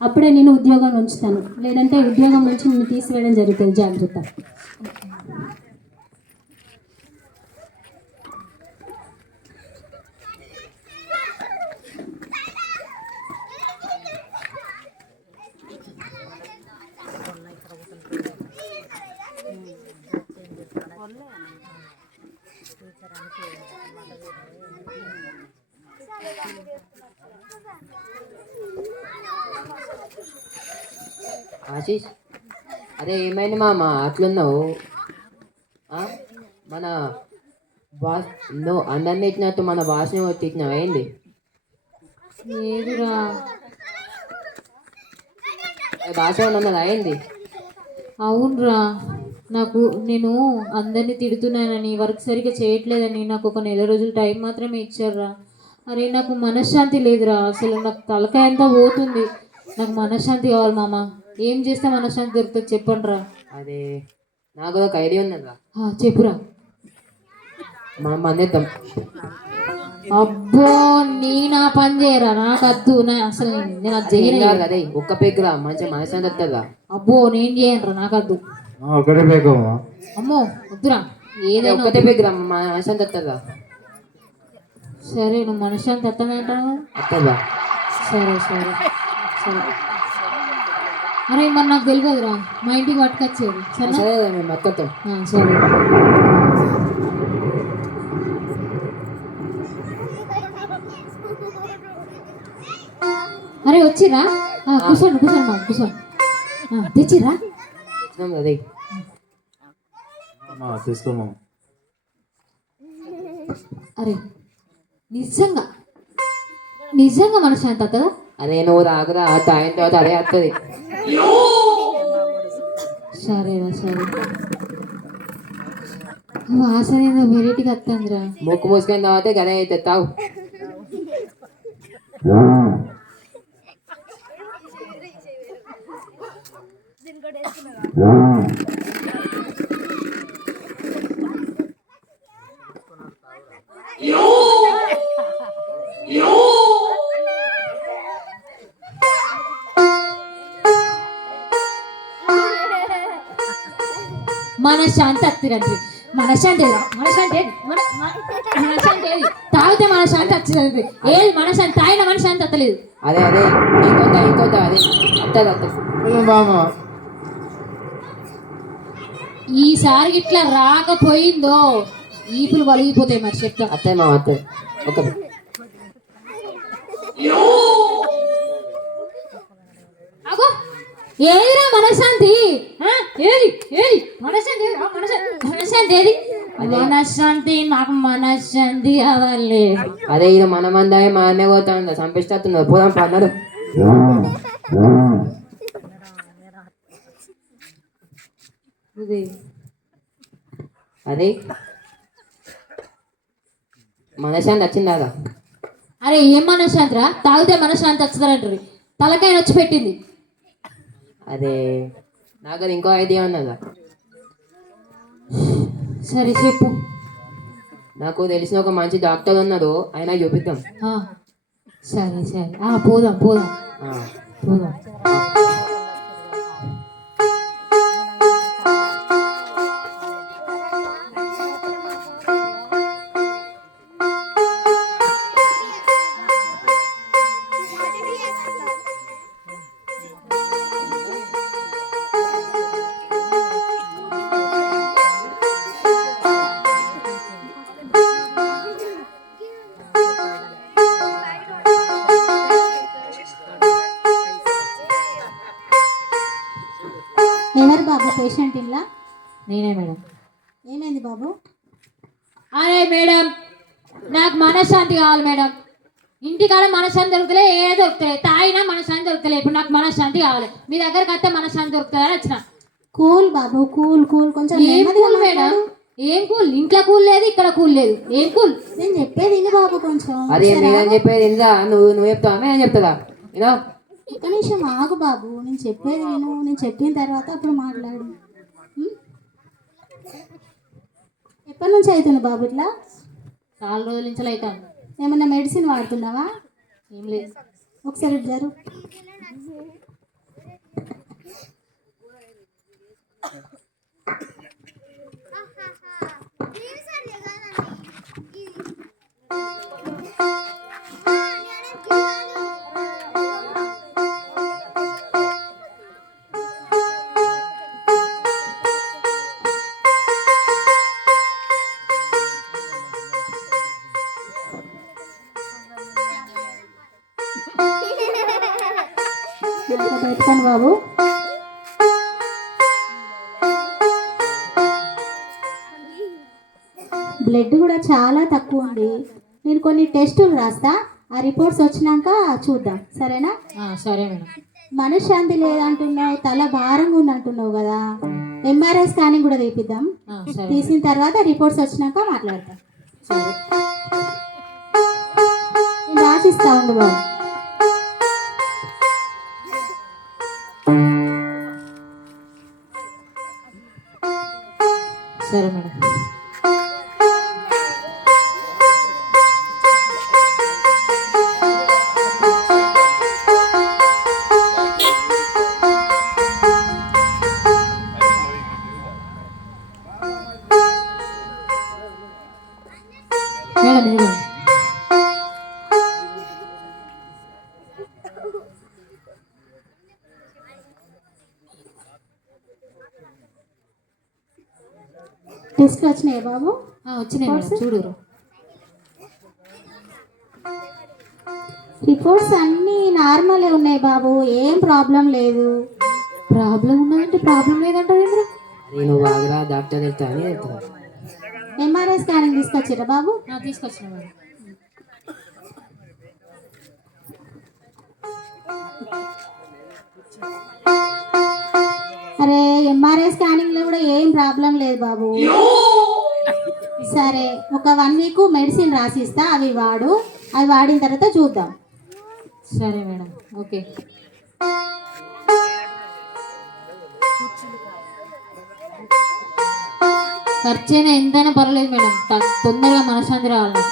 అప్పుడే నేను ఉద్యోగం ఉంచుతాను, లేదంటే ఉద్యోగం నుంచి నిన్ను తీసివేయడం జరుగుతుంది. జాగ్రత్త. ఆశీష్, అరే ఏమైంది మామ అట్లున్నావు? మన బాస్ నువ్వు అందరిని ఇచ్చినట్టు మన బాస్ని తిట్టినావు, ఏంది? ఏదురా బాస్ ఏమన్నా అయింది? అవునరా, నేను అందరినీ తిడుతున్నానని, వర్క్ సరిగ్గా చేయట్లేదని నాకు ఒక 1 రోజులు టైం మాత్రమే ఇచ్చారురా. అరే నాకు మనశ్శాంతి లేదురా, అసలు నాకు తలకాయ అంతా పోతుంది. నాకు మనశ్శాంతి కావాలి మామ. ఏం చేస్తే మనశ్శాంతి దొరుకుతుంది చెప్పండి రా. అదే నాకు ఒక ఐడియా ఉన్నదా, చెప్పురా. మనం మందేద్దాం. అబ్బో నీ నా పని చేయరా నాకు వద్దు అసలు నేను అది ఏం చేయను. కాదు అదే ఒక్క పెగ్గురా మంచిగా మనశ్శాంతి వస్తుందిరా. అబ్బో నేను చేయను నాకు వద్దు. ఒకటే బేగమ్మా. అమ్మో వద్దురా ఏదైనా ఒక్కటే వద్దు. పెగ్గురా మనశ్శాంతి వస్తుందిరా. సరే నువ్వు మనశ్శాంతి వస్తుందంటావు కదా. వస్తుందా? సరే సరే సరే. అరే మరి నాకు తెలియదురా మా ఇంటికి పట్టుకొచ్చేది సరే. సరే మేము బతుకుతాం. సరే. అరే వచ్చిరా కూర్చోండి కూర్చోండి మా కూర్చోండి. తెచ్చిరా ఇచ్చినాం అదే. తీసుకోమా. అరే నిజంగా నిజంగా మనశ్శాంతి వస్తుందా? అదే నువ్వు రాకురా తాగిన తర్వాత అదే వస్తుంది. సరేరా సరే. వాసన ఏదో వెరైటీగా వస్తుందిరా. ముక్కు మూసుకొని తాగితే గదే అవుతుంది తాగు. మనశ్శాంతి వస్తుందండి. మనశ్శాంతి మనశ్శాంతి మనశ్శాంతి ఏది తాగితే మనశ్శాంతి వచ్చింది. ఏది మనశ్శాంతి తాగిన మనశ్శాంతి వస్తలేదు. అదే అదే ఇంకొద్దా అదే వస్తుంది వస్తుంది. బామా ఈసారి ఇట్లా రాకపోయిందో ఈపులు వలిగిపోతాయి మరి చెప్తా. వస్తాయి మా వస్తుంది. ఒక అగో ఏదిరా మనశ్శాంతి? ఏది ఏది మనశ్శాంతి? మనశ్శాంతి ఏది? మనశ్శాంతి నాకు మనశ్శాంతి కావాలి. అదే ఇది మన మందాయి మా అన్నే పోతా ఉందా చంపిస్తున్నారు పోదాం పన్నారు. అదే మనశ్శాంతి వచ్చిందా? అరే ఏం మనశ్శాంతి రా? తాగితే మనశ్శాంతి వస్తుందంటారు. తలకాయ వచ్చి పెట్టింది. అదే నాకు అది ఇంకో ఐడియా ఉన్నదా. సరే చెప్పు. నాకు తెలిసిన ఒక మంచి డాక్టర్ ఉన్నారు ఆయన చూపిద్దాం. సరే సరే పోదాం పోదాం పోదాం. ఎవరు బాబు పేషెంట్ ఇలా? నేనే మేడం. ఏమైంది బాబు? అరే మేడం నాకు మనశ్శాంతి కావాలి మేడం. ఇంటికాడ మనశ్శాంతి దొరుకుతలే, ఏ దొరుకుతలే, తాగినా మనశ్శాంతి దొరుకుతలే. ఇప్పుడు నాకు మనశ్శాంతి కావాలి. మీ దగ్గరకు వస్తే మనశ్శాంతి దొరుకుతుందని వచ్చిన. కూల్ బాబు కూల్ కూల్ కొంచెం ఏం నెమ్మదిగా కూల్ మేడం? మాట్లాడు. ఏం కూల్? ఇంట్లో కూల్ లేదు, ఇక్కడ కూల్ లేదు. ఏం కూల్? నేను చెప్పేది విను బాబు కొంచెం. అది సరే, నేను చెప్పేది ఇందా నువ్వు చెప్తావా నేను చెప్తుందా ఇలా. ఒక్క నిమిషం ఆగు బాబు, నేను చెప్పేది విను. నేను చెప్పిన తర్వాత అప్పుడు మాట్లాడు. ఉం? ఎప్పటి నుంచి అవుతుంది బాబు ఇట్లా? చాలా రోజుల నుంచి అవుతాను. ఏమన్నా మెడిసిన్ వాడుతున్నావా? ఏం లేదు. ఒకసారి ఇటు జరు. పెట్టుకోండి బాబు. బ్లడ్ కూడా చాలా తక్కువ ఉంది. నేను కొన్ని టెస్టులు రాస్తా, ఆ రిపోర్ట్స్ వచ్చినాక చూద్దాం, సరేనా? సరే మేడం. మనశ్శాంతి లేదంటున్నావు, తల భారంగా ఉంది అంటున్నావు కదా. ఎంఆర్ఐ స్కానింగ్ కూడా తీపిద్దాం. సరే తీసిన తర్వాత రిపోర్ట్స్ వచ్చినాక మాట్లాడతాం. సరే. నేను రాసిస్తా ఉండు బాబు. సరే మేడం. టెస్ట్ వచ్చినాయి బాబు? వచ్చినాయి మేడం, చూడు. రిపోర్ట్స్ అన్నీ నార్మలే ఉన్నాయి బాబు, ఏం ప్రాబ్లం లేదు. ప్రాబ్లం ఉన్నదంటే ప్రాబ్లం లేదంట ఏంద్రా? నేను బాగా డాక్టర్ వెళ్తా అని వెళ్తా. ఎంఆర్ఐ స్కానింగ్ తీసుకొచ్చిరా బాబు? తీసుకొచ్చిన మేడం. అరే ఎంఆర్ఐ స్కానింగ్లో కూడా ఏం ప్రాబ్లం లేదు బాబు. సరే, ఒక 1 వీక్ మెడిసిన్ రాసిస్తా, అవి వాడిన తర్వాత చూద్దాం. సరే మేడం, ఓకే. ఖర్చైనా ఎంతైనా పర్వాలేదు మేడం, తొందరగా మనశ్శాంతి రావాలి.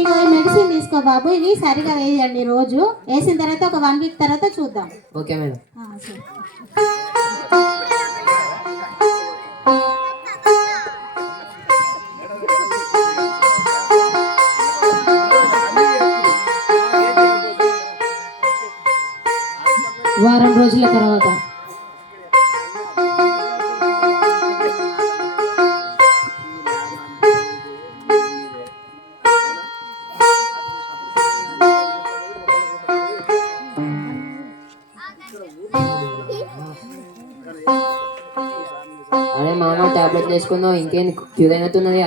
ఇగో ఈ మెడిసిన్ తీసుకో బాబు, ఇవి సరిగా వేయండి. రోజు వేసిన తర్వాత ఒక 1 వీక్ తర్వాత చూద్దాం. Okay madam. సరే. వారం రోజుల తర్వాత అదే మామ టాబ్లెట్ వేసుకుందాం, ఇంకేం క్యూర్ అయినట్టున్నది.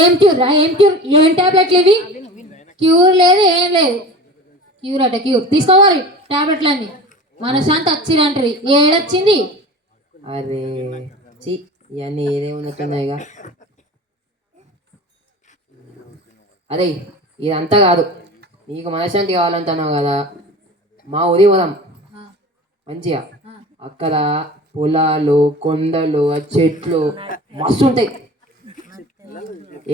ఏం క్యూర్ రా, ఏం క్యూర్? ఏం టాబ్లెట్లు ఇవి? క్యూర్ లేదు, ఏం లేదు. క్యూర్ అట క్యూర్ తీసుకోవాలి టాబ్లెట్లన్నీ. మనశ్శాంతి వచ్చిరంటది, ఏడొచ్చింది? అరే చి, ఇవన్నీ ఏదే ఉన్నట్టున్నాయిగా. అరే ఇదంతా కాదు, నీకు మనశ్శాంతి కావాలంటున్నావు కదా, మా ఊరి పోదాం మంచిగా. అక్కడ పొలాలు, కొండలు, ఆ చెట్లు మస్తు ఉంటాయి.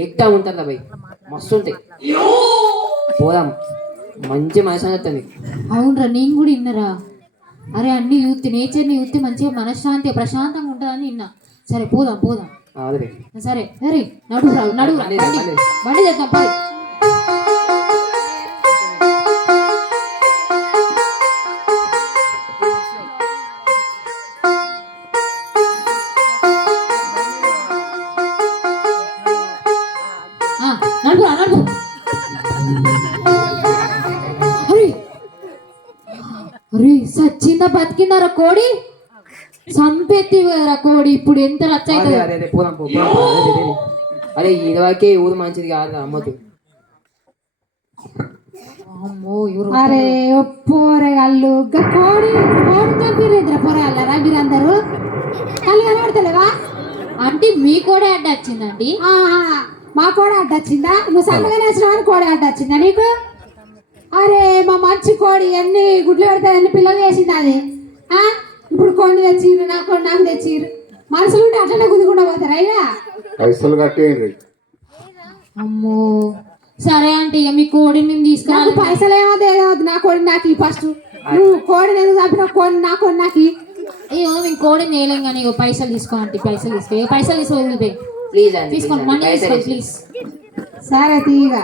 ఏక్తా ఉంటుంది భయ్, మస్తు ఉంటాయి. పోదాం, మంచి మనశ్శాంతి వస్తుంది. అవునరా, నేను కూడా విన్నరా. అరే అన్ని యూత్, నేచర్ని యూత్ మంచిగా మనశ్శాంతి ప్రశాంతంగా ఉంటుందని విన్నా. సరే పోదాం పోదాం. అదే సరే సరే, నడువురా నడువురా, బండి చేద్దాం పోయి. నడుపురా నడుపు. అరే సచ్చిందా బతికిందారా కోడి? సంపెత్తి కోడి, ఇప్పుడు ఎంత రచ్చ అదే అదే అదే పోదాం అదే ఇదివరకే ఊరు మంచిది కాదు అమ్మకు. అరే పోరగాళ్ళు కోడి చంపిరేంద్ర పోరగాళ్ళరా మీరందరూ? కళ్ళు కనబడతలేవా? అంటే మీ కోడే అడ్డ వచ్చిందండి. మా కోడ అడ్డొచ్చిందా? నువ్వు సన్నగా నచ్చినావని కోడ అడ్డొచ్చిందా నీకు? అరే మా మంచి కోడి ఎన్ని గుడ్లు పెడతా, ఎన్ని పిల్లలు వేసింది అది. ఇప్పుడు కొన్ని తెచ్చిర్రు, నాకు తెచ్చిర్రు. మనుషులు ఉంటే అట్లనే కుదుకుండా పోతారు. అయినా పైసలు కట్టేయండి. అమ్మో సరే అంటే ఇక మీ కోడిని మేము తీసుకురాలి. పైసలు ఏమవుతుంది ఏదవుతుంది, నా కోడి నాకు ఫస్ట్. నువ్వు కోడిని ఎందుకు చంపిన? కోడి నా కోడి నాకు. అయ్యో మేము కోడిని వేయలేం కానీ ఇక పైసలు తీసుకోండి, పైసలు తీసుకో, ఇక పైసలు తీసుకో వదిలిపోయి ప్లీజ్ అండి, తీసుకోండి, మనీ తీసుకోండి ప్లీజ్. సరే తీగా.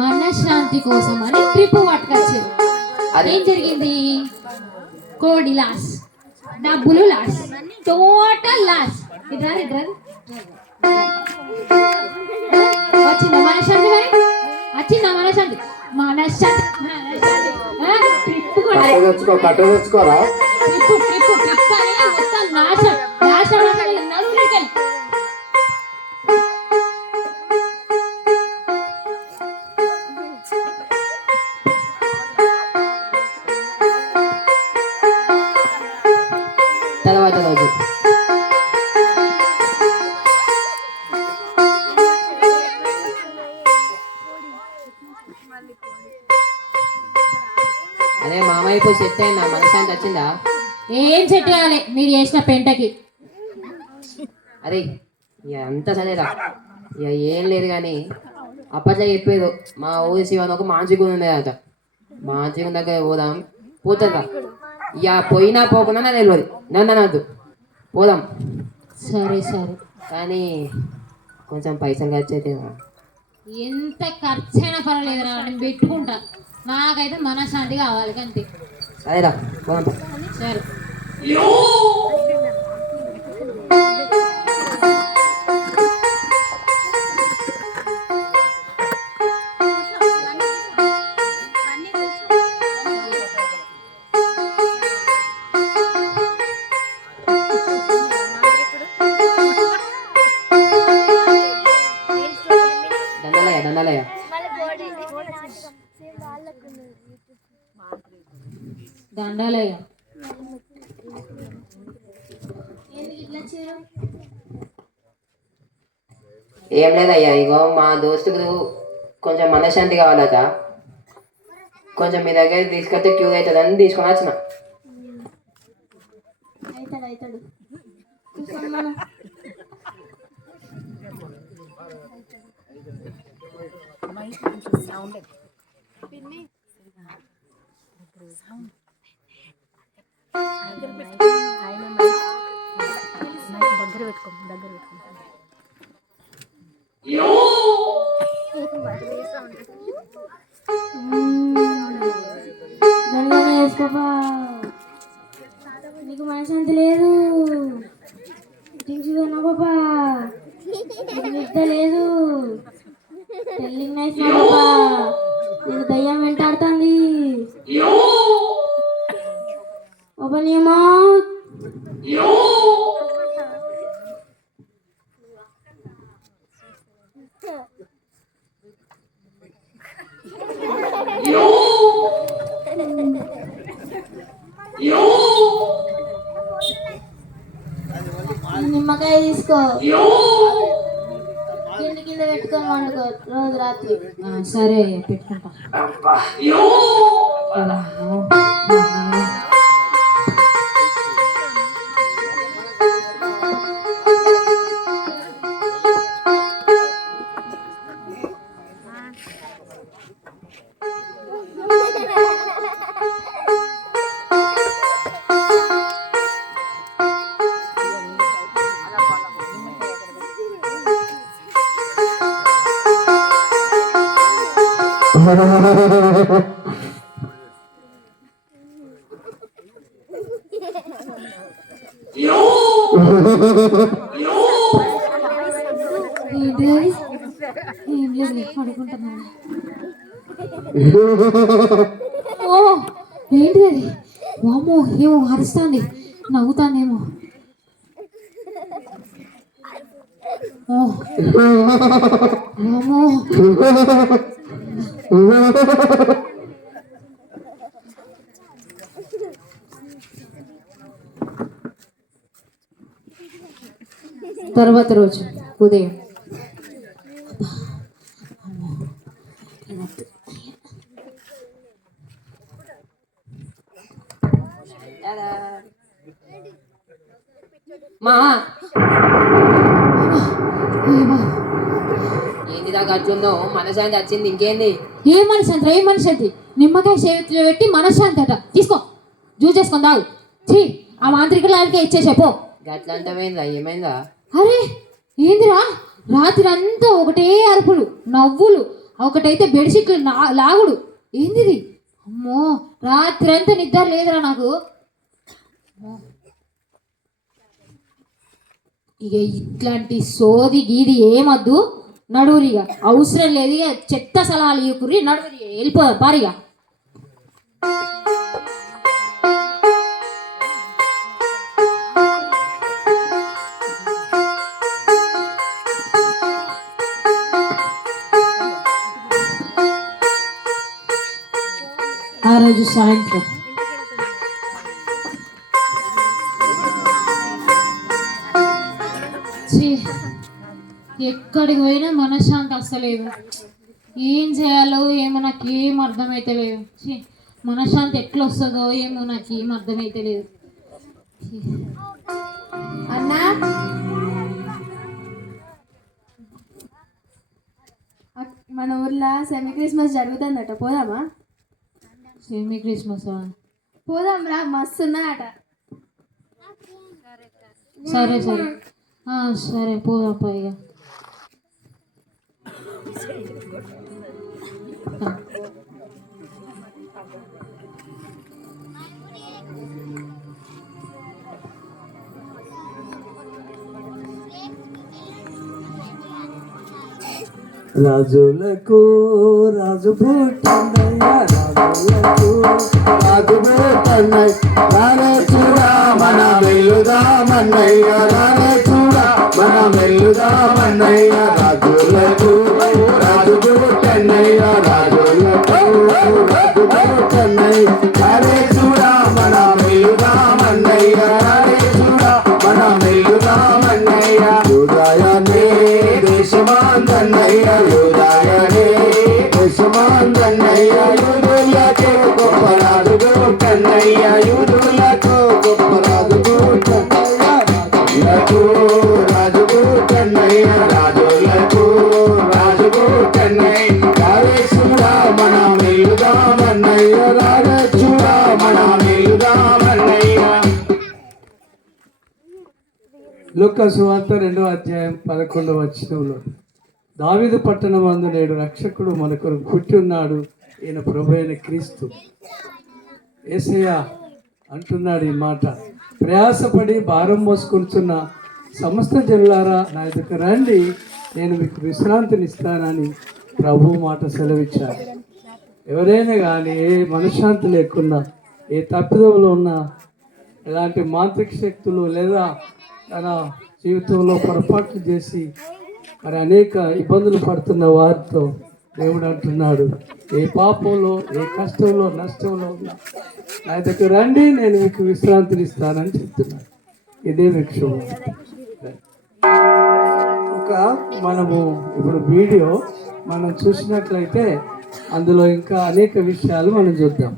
మనశ్శాంతి కోసం అని ట్రిప్ పట్టుకొచ్చారు. ఏం జరిగింది? కోడి లాస్, డబ్బులు లాస్, టోటల్ లాస్. ఇట్రా ఇట్రా, వచ్చిందా మనశ్శాంతి? మరి వచ్చిందా మనశ్శాంతి? మనశ్శాంతి ట్రిప్ కూడా కట్ట తెచ్చుకోరా. ట్రిప్ ట్రిప్ ట్రిప్ అని మొత్తం నాశనం నాశనం. నలుగురికి తర్వాత రోజు అదే మామయ్య ఇప్పుడు సెట్ అయిందా? మనశ్శాంతి వచ్చిందా? ఏం సెట్ చేయాలి మీరు చేసిన పెంటకి? అరే ఇక అంతా సరేరా, ఇక ఏం లేదు కానీ అప్పట్లో చెప్పేది మా ఊరి శివన్ ఒక మాంచిగా ఉండేదట. మాంచిగా దగ్గర పోదాం, పోతుందా? ఇక పోయినా పోకుండా నాకు తెలియదు, నన్ను అనవద్దు, పోదాం. సరే సరే కానీ కొంచెం పైసలు ఖర్చు అయితే ఎంత ఖర్చైనా పర్వాలేదురా, నేను పెట్టుకుంటా. నాకైతే మనశ్శాంతి కావాలి అంతే. సరేరా పోదాం. సరే. దండలయ్య దండలయ్య. దండాలయ్య. ఏం లేదయ్యా, ఇగో మా దోస్తుకు కొంచెం మనశ్శాంతి కావాలట, కొంచెం మీ దగ్గర తీసుకొస్తే క్యూర్ అవుతుందని తీసుకొని వచ్చిన. నీకు మనశ్శాంతి లేదు, బాబా నిద్ర లేదు, టెల్లింగ్ నైస్ బాబా, నేను దయ్యం వెంటాడుతుంది ఓపెన్ యువర్ మౌత్. నిమ్మకాయ తీసుకో, కింద కింద పెట్టుకొని వండుకో రోజు రాత్రి. సరే అయ్యా, పెట్టుకుంటా. ఏం లేదు, పడుకుంటున్నాను. ఓ ఏంటిది అది? వామో, ఏమో అరుస్తుంది, నవ్వుతానేమో. ఓ వామో, తర్వాత రోజు ఉదయం మా ఏంటి దాకా అట్లుందో, మనశ్శాంతి వచ్చింది, ఇంకేంది? ఏ మనశ్శాంతి, ఏ మనశ్శాంతి? నిమ్మకాయ చేతిలో పెట్టి మనశ్శాంతి అట, తీసుకో జ్యూస్ చేసుకొని తాగు. ఛీ, ఆ మాంత్రికులకే ఇచ్చేసే పో. గట్లా అంటమైందా, ఏమైందా? అరే ఏందిరా, రాత్రి అంతా ఒకటే అరుపులు నవ్వులు, ఒకటైతే బెడ్షీట్లు లాగుడు, ఏందిది? అమ్మో, రాత్రి అంతా నిద్ర లేదురా నాకు. ఇక ఇట్లాంటి సోది గీది ఏమద్దు, నడువురిగా, అవసరం లేదు. ఇక చెత్త సలహాలు ఇవ్వకుర్రి, నడువురి, వెళ్ళిపోదాం పారిగా. ఆ రోజు సాయంత్రం ఎక్కడికి పోయినా మనశ్శాంతి అస్సలేదు. ఏం చేయాలో ఏమో నాకు ఏం అర్థమైతే లేదు. మనశ్శాంతి ఎట్లా వస్తుందో ఏమో నాకు ఏం అర్థమైతే లేదు. అన్నా, మన ఊర్లో సెమీ క్రిస్మస్ జరుగుతుందట, పోదామా? సెమీ క్రిస్మసా? పోదాం రా, మస్తున్నాయట. సరే సరే, సరే పోదాం పైగా. రాజులకు రాజు పుట్టిందయ్యా, రాజులకు రాజు పుట్టన్నయ్య, రానే చూడా మన వెల్లుదామన్నయ్య, రానే చూడా మన వెల్లుదామన్నయ్య. రాజులకు రాజు పుట్టన్నయ్య, రాజులకు రాజు పుట్టన్నయ్య, రానే చూడా మన వెల్లుదామన్నయ్య, రానే చూడా మన వెల్లుదామన్నయ్య. యూదాయనే దేశమాందన్నయ్య, యూదాయనే దేశమాందన్నయ్య, యూదులకు గొప్ప రాజు పుట్టన్నయ్య, యూదులకు గొప్ప రాజు పుట్టన్నయ్య. రాజులకు రాజు పుట్టన్నయ్య, రాజులకు రాజు పుట్టన్నయ్య, రారే చూడా మన వెల్లుదామన్నయ్య, రారే చూడా మన వెల్లుదామన్నయ్య. లూకా సువార్త 2వ అధ్యాయం 11వ వచనంలో, దావీదు పట్టణమందు నేడు రక్షకుడు మనకు పుట్టి ఉన్నాడు, ఈయన ప్రభు అయిన క్రీస్తు. యేసయ్య అంటున్నాడు ఈ మాట, ప్రయాసపడి భారం మోసుకుంటున్న సమస్త జనులారా నా ఎదుకు రండి, నేను మీకు విశ్రాంతిని ఇస్తానని ప్రభు మాట సెలవిచ్చారు. ఎవరైనా కానీ ఏ మనశ్శాంతి లేకున్నా, ఏ తప్పిదంలో ఉన్నా, ఎలాంటి మాంత్రిక శక్తులు లేదా తన జీవితంలో పొరపాట్లు చేసి మరి అనేక ఇబ్బందులు పడుతున్న వారితో దేవుడు అంటున్నాడు, ఏ పాపంలో, ఏ కష్టంలో, నష్టంలో ఉన్నా నా దగ్గర రండి, నేను మీకు విశ్రాంతిని ఇస్తానని చెప్తున్నాను. ఇదే విషయం. ఒక మనము ఇప్పుడు వీడియో మనం చూసినట్లయితే అందులో ఇంకా అనేక విషయాలు మనం చూద్దాం.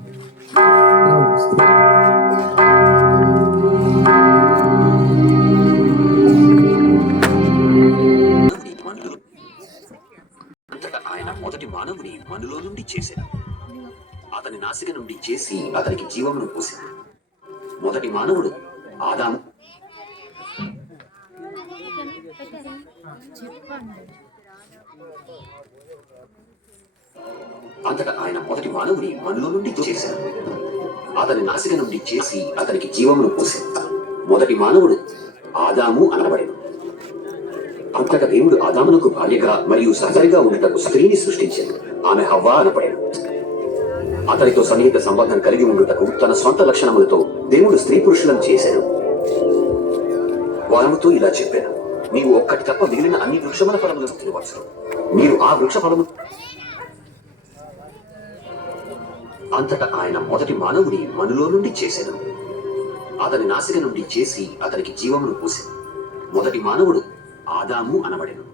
ఆయన మొదటి మానవుని మనులో నుండి చేశాడు, అతని నాసిక నుండి చేసి అతనికి జీవమును పోశాడు. మొదటి మానవుడు ఆదాము. అంతటా ఆయన మొదటి మానవుని మనులో నుండి చేశాడు, అతని నాసిక నుండి చేసి అతనికి జీవమును పోశాడు. మొదటి మానవుడు ఆదాము అనబడెను. అంతటా దేవుడు ఆదామునకు భార్యగా మరియు సహచరిగా ఉండటకు స్త్రీని సృష్టించాడు, ఆమె హవ్వ అనబడెను. అతనితో సన్నిహిత సంబంధం కలిగి ఉండుటకు తన సొంత లక్షణములతో దేవుడు స్త్రీ పురుషులను చేశాడు. వారముతో ఇలా చెప్పాను, నీవు ఒక్కటి తప్ప మిగిలిన అన్ని వృక్షముల ఫలములను తినవచ్చు, మీరు ఆ వృక్ష ఫలము. అంతటా ఆయన మొదటి మానవుని మనులో నుండి చేశాడు, అతని నాసిక నుండి చేసి అతనికి జీవమును పోశాడు. మొదటి మానవుడు ఆదాము అనబడెను.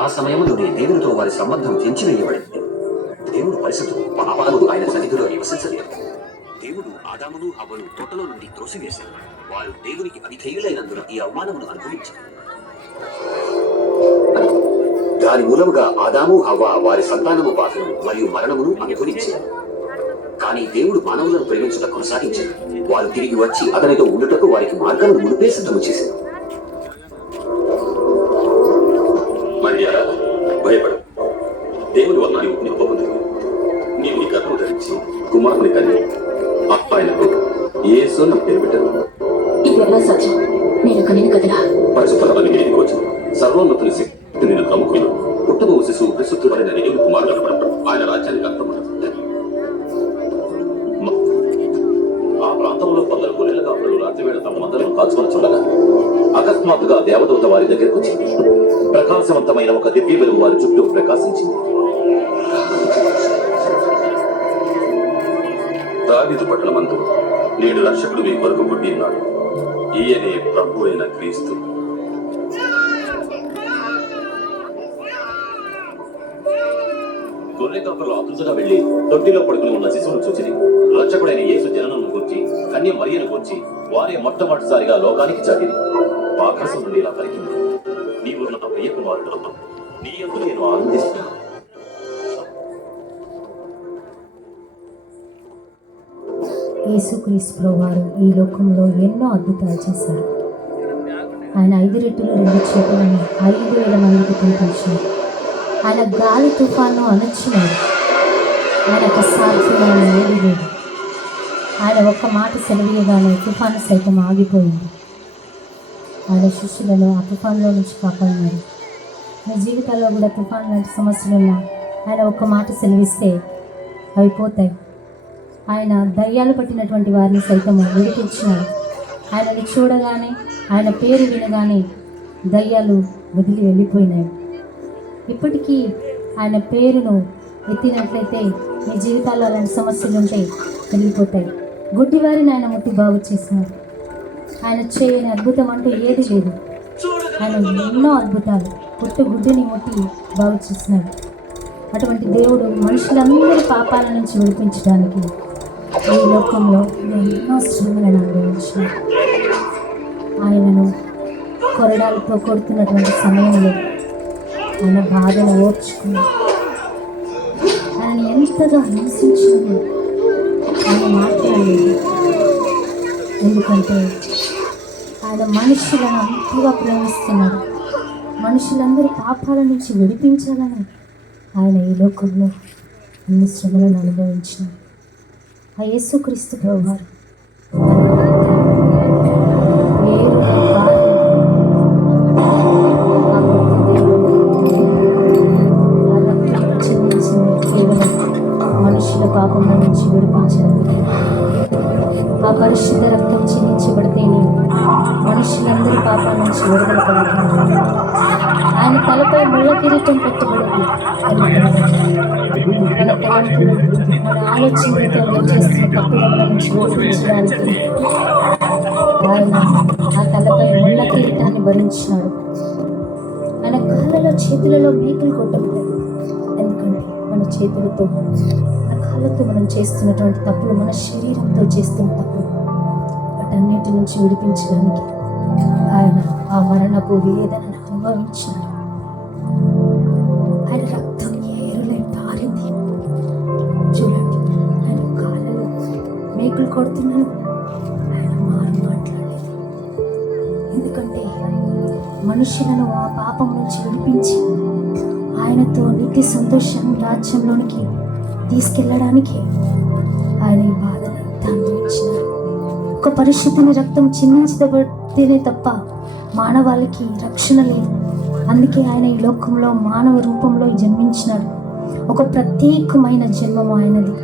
ఆ సమయంలోనే దేవునితో వారి సంబంధం తెంచివేయబడింది. దేవుడు పరిశుద్ధుడు, పాపాలకు ఆయన సన్నిధిలో నివసించలేదు. దేవుడు ఆదామును హవ్వను తోటలో నుండి త్రోసివేశాడు. వారు దేవునికి అవిధేయులైనందున ఈ అవమానమును అనుభవించారు. దాని మూలముగా ఆదాము హవ్వ వారి సంతానము బాధను మరియు మరణమును అనుభవించారు. కానీ దేవుడు మానవులను ప్రేమించుట కొనసాగించాడు. వారు తిరిగి వచ్చి అతనితో ఉండుటకు వారికి మార్గాలను మునిపే సిద్ధము చేశారు. భయపడు, దేవుని వల్ల నీవు నింపబోతుంది. నీవు నీ గర్భం ధరించి కుమారుని కని ఆయనకు యేసు అని పేరు పెట్టారు. పరిశుద్ధులని మీదికి వచ్చి సర్వోన్నతుని శక్తి నిన్ను కమ్ముకున్నాను. పుట్టబో శిశువు పరిశుద్ధుడైన దేవుని కుమారుడు అనబడతాడు. ఆయన రాజ్యానికి అర్థం ఆ ప్రాంతంలో కొందరు గొర్రెల కాపులు రాత్రివేళ తమ మందలను కాల్చుకొని చూడగా అకస్మాత్తుగా దేవదూత వారి దగ్గరకు వచ్చింది. ప్రకాశవంతమైన ఒక దివ్య వెలుగు వారి చుట్టూ ప్రకాశించింది. దావీదు పట్టణమందు నేడు రక్షకుడు మీ కొరకు పుట్టి ఉన్నాడు, ఈయనే ప్రభు అయిన క్రీస్తు. గొర్రె కాపరులు ఆతృతగా వెళ్లి తొట్టిలో పడుకుని ఉన్న శిశువును చూసి రక్షకుడైన యేసు జననం గురించి కన్య మరియను గురించి వారే మొట్టమొదటిసారిగా లోకానికి చాటింది. ఆకాశం నుండి ఇలా పలికింది, నీవు నా ప్రియ కుమారుడు, నీ యందు నేను ఆనందిస్తున్నాను. యేసుక్రీస్తు ప్రభువారు ఈ లోకంలో ఎన్నో అద్భుతాలు చేశారు. ఆయన 5 రెట్టులు 2 చేపలను 5,000 మందికి తినిపించారు. ఆయన గాలి తుఫాను అణచినాడు. ఆయనకు అసాధ్యమైన ఏది లేదు. ఆయన ఒక్క మాట సెలవీయగానే తుఫాను సైతం ఆగిపోయింది. ఆయన శిష్యులను ఆ తుఫాన్లో నుంచి కాపాడినారు. మీ జీవితాల్లో కూడా తుఫాన్ లాంటి సమస్యలున్నా ఆయన ఒక్క మాట సెలవిస్తే అవి పోతాయి. ఆయన దయ్యాలు పట్టినటువంటి వారిని సైతం విడిపించినాడు. ఆయనని చూడగానే, ఆయన పేరు వినగానే దయ్యాలు వదిలి వెళ్ళిపోయినాయి. ఇప్పటికీ ఆయన పేరును ఎత్తినట్లయితే మీ జీవితాల్లో అలాంటి సమస్యలు ఉంటే వెళ్ళిపోతాయి. గుడ్డివారిని ఆయన ముట్టి బాగు చేసినాడు. ఆయన చేయని అద్భుతం అంటూ ఏది లేదు. ఆయన ఎన్నో అద్భుతాలు పుట్టు గుడ్డిని ముట్టి బాగు చేసినాడు. అటువంటి దేవుడు మనుషులందరి పాపాల నుంచి విడిపించడానికి ఈ లోకంలో ఎన్నో శ్రమలను అనుభవించినాడు. ఆయనను కొరడాలతో కొడుతున్నటువంటి సమయంలో ఆయన బాధను ఓర్చుకున్నాడు. ఆయనను ఎంతగా హింసించింది ఆయన మాట్లాడలేదు. ఎందుకంటే ఆయన మనుషులను అంతగా ప్రేమిస్తున్నాడు. మనుషులందరూ పాపాల నుంచి విడిపించాలని ఆయన ఈ లోకంలో అన్ని శ్రమలను అనుభవించినాడు. ఆ యేసుక్రీస్తు ప్రభువారు కేవలం మనుషుల పాపం నుంచి విడిపించడానికి. ఆ పరిశుద్ధ రక్తం చిందించబడితేనే మనుషులందరి పాపాల నుంచి విడుదల కలుగుతుంది. ఆయన తలపై ముళ్ళ కిరీటం పెట్టబడింది. మన తలంపులు, మన ఆలోచనలతో మేము చేస్తున్న తప్పుల నుంచి విడిపించడానికి ఆయన ఆ తలపై ముళ్ళ కిరీటాన్ని భరించినాడు. ఆయన కాళ్ళలో చేతులలో మేకులు కొట్టబడ్డాయి. ఎందుకంటే మన చేతులతో, మన కాళ్ళతో మనం చేస్తున్నటువంటి తప్పులు, మన శరీరంతో చేస్తున్న తప్పులు, వాటన్నిటి నుంచి విడిపించడానికి ఆయన ఆ మరణపు వేదనను అనుభవించాడు. ఆయన రక్తం ఏరులై పారింది. చూడండి, ఆయన కాళ్ళలో మేకులు కొడుతున్నాను, ఆయన మాట్లాడలేదు. ఎందుకంటే మనుషులను ఆ పాపం నుంచి విడిపించి ఆయనతో నిత్య సంతోషం రాజ్యంలోనికి తీసుకెళ్ళడానికి ఆయన ఈ బాధనంతా అనుభవించినారు. ఒక పరిశుద్ధమైన రక్తం చిందించబడితేనే తప్ప మానవాళికి రక్షణ లేదు. అందుకే ఆయన ఈ లోకంలో మానవ రూపంలో జన్మించినాడు. ఒక ప్రత్యేకమైన జన్మము ఆయనది.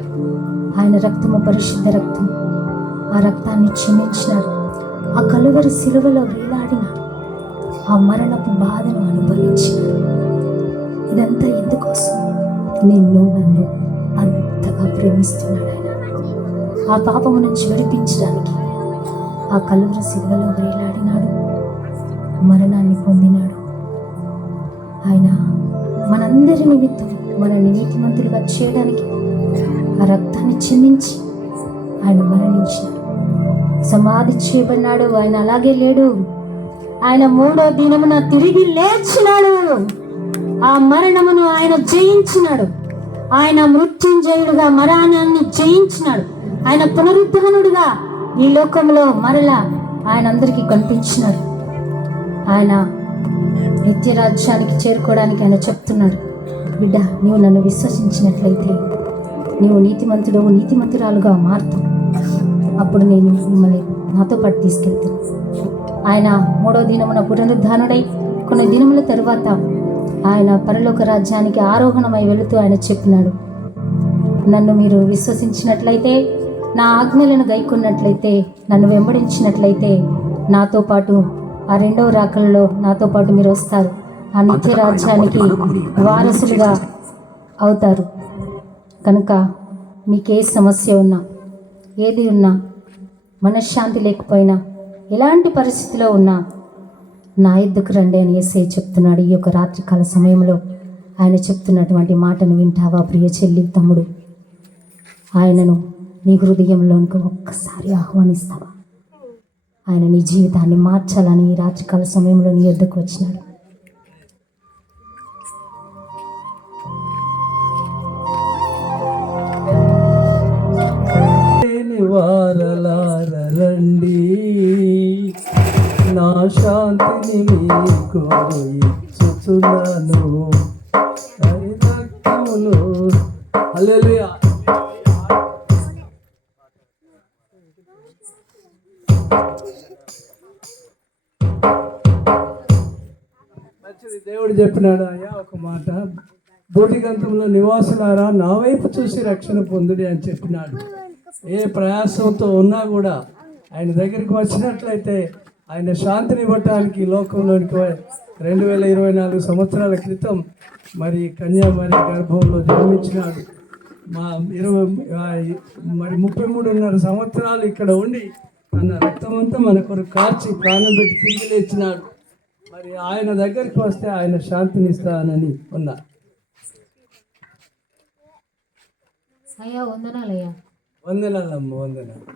ఆయన రక్తము పరిశుద్ధ రక్తం. ఆ రక్తాన్ని చిందించినాడు. ఆ కలువరి సిలువలో వేలాడినాడు. ఆ మరణపు బాధను అనుభవించినాడు. ఇదంతా ఎందుకోసం? నిన్ను నన్ను అంతగా ప్రేమిస్తున్నాడు ఆయన. ఆ పాపము నుంచి విడిపించడానికి ఆ కలువరి సిలువలో వేలాడినాడు, మరణాన్ని పొందినాడు. ఆయన మనందరి నిమిత్తం మనల్ని నీతిమంతులుగా చేయడానికి ఆ రక్తాన్ని చిందించి ఆయన మరణించాడు. సమాధి చేయబడినాడు. ఆయన అలాగే లేడు. ఆయన 3వ దినమున తిరిగి లేచినాడు. ఆ మరణమును ఆయన జయించినాడు. ఆయన మృత్యుంజయుడుగా మరణాన్ని జయించినాడు. ఆయన పునరుద్ధానుడుగా ఈ లోకంలో మరలా ఆయన అందరికీ కనిపించినాడు. ఆయన నిత్య రాజ్యానికి చేరుకోవడానికి ఆయన చెప్తున్నాడు, బిడ్డ, నీవు నన్ను విశ్వసించినట్లయితే నీవు నీతిమంతురాలుగా మారుతావు. అప్పుడు నేను మిమ్మల్ని నాతో పాటు తీసుకెళ్తాను. ఆయన 3వ దినమున పునరుద్ధానుడై కొన్ని దినముల తరువాత ఆయన పరలోక రాజ్యానికి ఆరోహణమై వెళుతూ ఆయన చెప్పినాడు, నన్ను మీరు విశ్వసించినట్లయితే, నా ఆజ్ఞలను గైకొన్నట్లయితే, నన్ను వెంబడించినట్లయితే నాతో పాటు ఆ 2వ రాకడలో నాతో పాటు మీరు వస్తారు. ఆ నిత్య రాజ్యానికి వారసులుగా అవుతారు. కనుక మీకే సమస్య ఉన్నా, ఏది ఉన్నా, మనశ్శాంతి లేకపోయినా, ఎలాంటి పరిస్థితిలో ఉన్నా నా యుద్ధకు రండి అని యేసయ్య చెప్తున్నాడు. ఈ యొక్క రాత్రికాల సమయంలో ఆయన చెప్తున్నటువంటి మాటను వింటావా ప్రియ చెల్లి, తమ్ముడు? ఆయనను నీ హృదయంలోనికి ఒక్కసారి ఆహ్వానిస్తావా? ఆయన నీ జీవితాన్ని మార్చాలని ఈ రాత్రికాల సమయంలో నీ యుద్ధకు వచ్చినాడు. వారు నీకు ఇచ్చుచున్నాను అని రక్తమును. హల్లెలూయా. మంచిది. దేవుడు చెప్పినాడు అయ్యా ఒక మాట, బోధిగంతంలో నివాసులారా నా వైపు చూసి రక్షణ పొందుడి అని చెప్పినాడు. ఏ ప్రయాసంతో ఉన్నా కూడా ఆయన దగ్గరికి వచ్చినట్లయితే ఆయన శాంతిని ఇవ్వటానికి లోకంలోనికి 2024 సంవత్సరాల క్రితం మరి కన్యాకుమారి గర్భంలో జన్మించినాడు. మా 33.5 సంవత్సరాలు ఇక్కడ ఉండి తన రక్తమంతా మన కొరకు కార్చి ప్రాణం పెట్టి తిరిగి లేచినాడు. మరి ఆయన దగ్గరికి వస్తే ఆయన శాంతిని ఇస్తానని ఉన్నా. అయ్యా వందనాలయ్యా. వందనాలమ్మ, వందనాలు.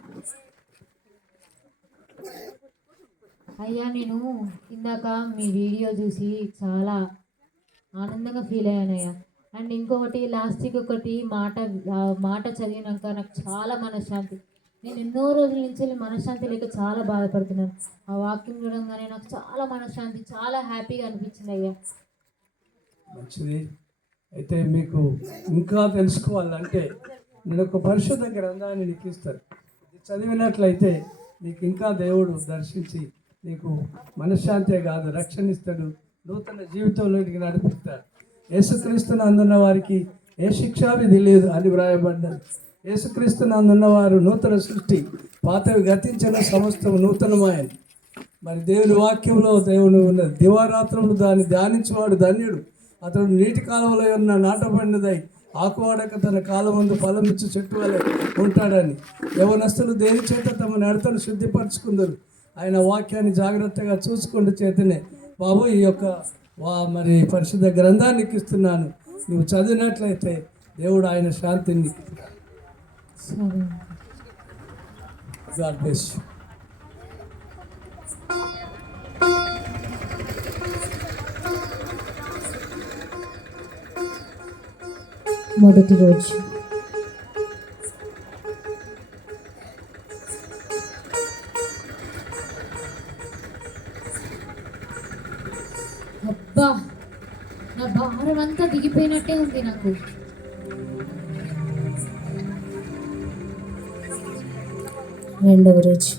అయ్యా నేను ఇందాక మీ వీడియో చూసి చాలా ఆనందంగా ఫీల్ అయ్యానయ్యా. అండ్ ఇంకొకటి లాస్ట్కి ఒకటి మాట చదివినాక నాకు చాలా మనశ్శాంతి. నేను ఎన్నో రోజుల నుంచి మనశ్శాంతి లేక చాలా బాధపడుతున్నాను. ఆ వాక్యం చూడంగానే నాకు చాలా మనశ్శాంతి, చాలా హ్యాపీగా అనిపించింది అయ్యా. మంచిది. అయితే మీకు ఇంకా తెలుసుకోవాలంటే నేను ఒక పరిశుద్ధ గ్రంథాన్ని నీకు ఇస్తాను. ఇది చదివినట్లయితే నీకు ఇంకా దేవుడు దర్శించి నీకు మనశ్శాంతే కాదు రక్షణ ఇస్తాడు, నూతన జీవితంలోకి నడిపిస్తాడు. యేసుక్రీస్తుని అందున్న వారికి ఏ శిక్షా విధి లేదు అని వ్రాయబడ్డది. యేసుక్రీస్తుని అందున్న వారు నూతన సృష్టి, పాతవి గతించిన సమస్తం నూతనమాయన. మరి దేవుని వాక్యంలో దేవుని ఉన్నది. దివారాత్రములు దాన్ని ధ్యానించేవాడు ధన్యుడు. అతడు నీటి కాలంలో ఉన్న నాటబడినదై ఆకువాడక తన కాలమందు ఫలమిచ్చు చెట్టు వలె ఉంటాడని. యవనస్తులు దేని చేత తమ నడతను శుద్ధిపరచుకుందరు. ఆయన వాక్యాన్ని జాగ్రత్తగా చూసుకుంటూ చేతనే బాబు ఈ యొక్క మరి పరిశుద్ధ గ్రంథాన్ని ఇస్తున్నాను. నువ్వు చదివినట్లయితే దేవుడు ఆయన శాంతిని. God bless you. మొదటి రోజు అబ్బా నా భారం అంతా దిగిపోయినట్టే ఉంది నాకు. రెండవ రోజు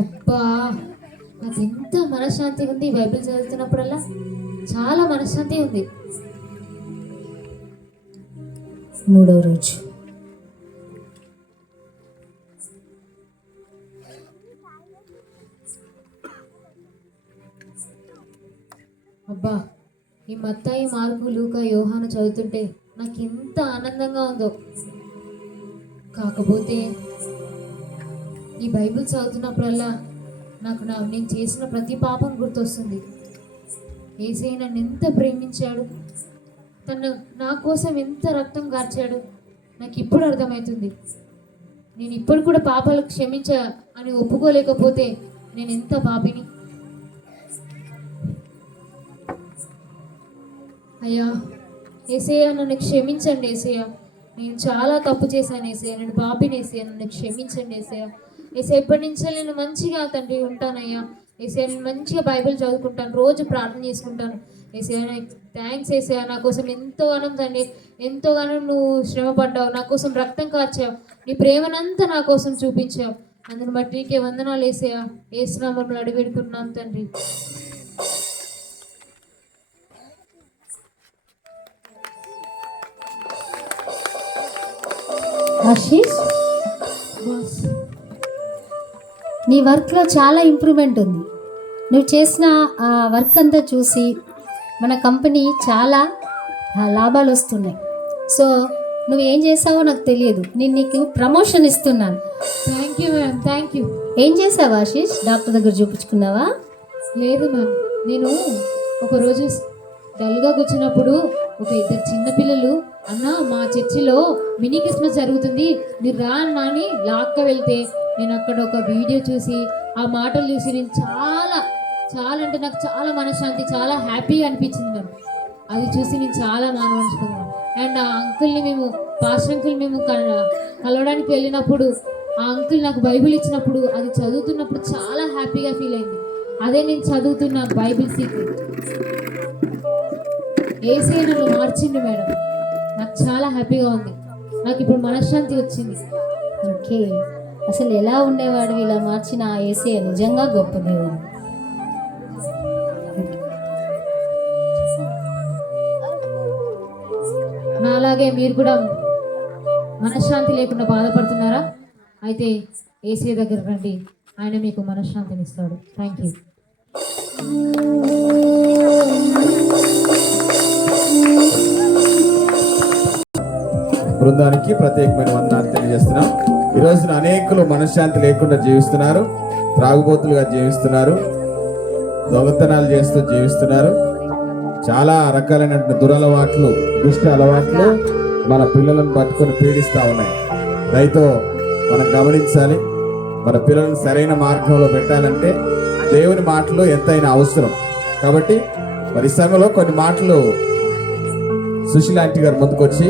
అబ్బా నాకు ఎంత మనశ్శాంతి ఉంది. బైబిల్ చదువుతున్నప్పుడల్లా చాలా మనశ్శాంతి ఉంది. మూడవ రోజు అబ్బా ఈ మత్తాయి, మార్కు, లూకా, యోహాను చదువుతుంటే నాకు ఎంత ఆనందంగా ఉందో. కాకపోతే ఈ బైబిల్ చదువుతున్నప్పుడల్లా నాకు నేను చేసిన ప్రతి పాపం గుర్తొస్తుంది. యేసయ్య నన్ను ఎంత ప్రేమించాడు, తను నా కోసం ఎంత రక్తం కార్చాడు నాకు ఇప్పుడు అర్థమవుతుంది. నేను ఇప్పుడు కూడా పాపాలు క్షమించా అని ఒప్పుకోలేకపోతే నేను ఎంత పాపిని. అయ్యా యేసయ్య నన్ను క్షమించండి యేసయ్య, నేను చాలా తప్పు చేశాను యేసయ్య, నేను పాపిని యేసయ్య, నన్ను క్షమించండి యేసయ్య. యేసయ్య ఎప్పటి నుంచో నేను మంచిగా తండ్రి ఉంటానయ్యా. యేసయ్య నేను మంచిగా బైబిల్ చదువుకుంటాను, రోజు ప్రార్థన చేసుకుంటాను. యేసయ్య థ్యాంక్స్ యేసయ్య, నా కోసం ఎంతోగానం తండ్రి, ఎంతోగానం నువ్వు శ్రమ పడ్డావు, నా కోసం రక్తం కార్చావు, నీ ప్రేమనంతా నా కోసం చూపించావు. అందుని బట్టి నీకే వందనాలు యేసయ్య. యేసు నామములో అడిగిపెట్టుకుంటున్నాం తండ్రి. ఆశీష్, నీ వర్క్లో చాలా ఇంప్రూవ్మెంట్ ఉంది. నువ్వు చేసిన ఆ వర్క్ అంతా చూసి మన కంపెనీ చాలా లాభాలు వస్తున్నాయి. సో నువ్వు ఏం చేసావో నాకు తెలియదు, నేను నీకు ప్రమోషన్ ఇస్తున్నాను. Thank you ma'am, thank you. ఏం చేసావు ఆశీష్? డాక్టర్ దగ్గర చూపించుకున్నావా? లేదు మ్యామ్, నేను ఒకరోజు డల్గా కూర్చున్నప్పుడు ఒక ఇద్దరు చిన్నపిల్లలు అన్న మా చర్చిలో మినీ క్రిస్మస్ జరుగుతుంది మీరు రా అన్నా అని లాక్క వెళ్తే నేను అక్కడ ఒక వీడియో చూసి ఆ మాటలు చూసి నేను చాలా అంటే నాకు చాలా మనశ్శాంతి, చాలా హ్యాపీగా అనిపించింది మ్యామ్. అది చూసి నేను చాలా మానవనుకున్నాను. అండ్ ఆ అంకుల్ని మేము పాస్టర్ అంకుల్ మేము కలవడానికి వెళ్ళినప్పుడు ఆ అంకుల్ నాకు బైబిల్ ఇచ్చినప్పుడు అది చదువుతున్నప్పుడు చాలా హ్యాపీగా ఫీల్ అయింది. అదే నేను చదువుతున్న బైబిల్ సీక్రెట్. ఏసయ్య నన్ను మార్చింది మేడం. నాకు చాలా హ్యాపీగా ఉంది. నాకు ఇప్పుడు మనశ్శాంతి వచ్చింది. ఓకే, అసలు ఎలా ఉండేవాడు ఇలా మార్చిన ఆ యేసయ్య నిజంగా గొప్ప దేవుడు. నాలాగే మీరు కూడా మనశ్శాంతి లేకుండా బాధపడుతున్నారా? అయితే ఏసీ దగ్గర రండి, ఆయన మీకు మనశ్శాంతిని ఇస్తాడు. Thank you. బృందానికి ప్రత్యేకమైన వందనాలు తెలియజేస్తున్నాం. ఈ రోజున అనేకులు మనశ్శాంతి లేకుండా జీవిస్తున్నారు, త్రాగుబోతులుగా జీవిస్తున్నారు, దొంగతనాలు చేస్తూ జీవిస్తున్నారు. చాలా రకాలైన దురలవాట్లు, దుష్ట అలవాట్లు మన పిల్లలను పట్టుకొని పీడిస్తూ ఉన్నాయి. దయతో మనం గమనించాలి. మన పిల్లలను సరైన మార్గంలో పెట్టాలంటే దేవుని మాటలు ఎంతైనా అవసరం. కాబట్టి మరి సమయంలో కొన్ని మాటలు సుశీలాంటి గారు ముందుకొచ్చి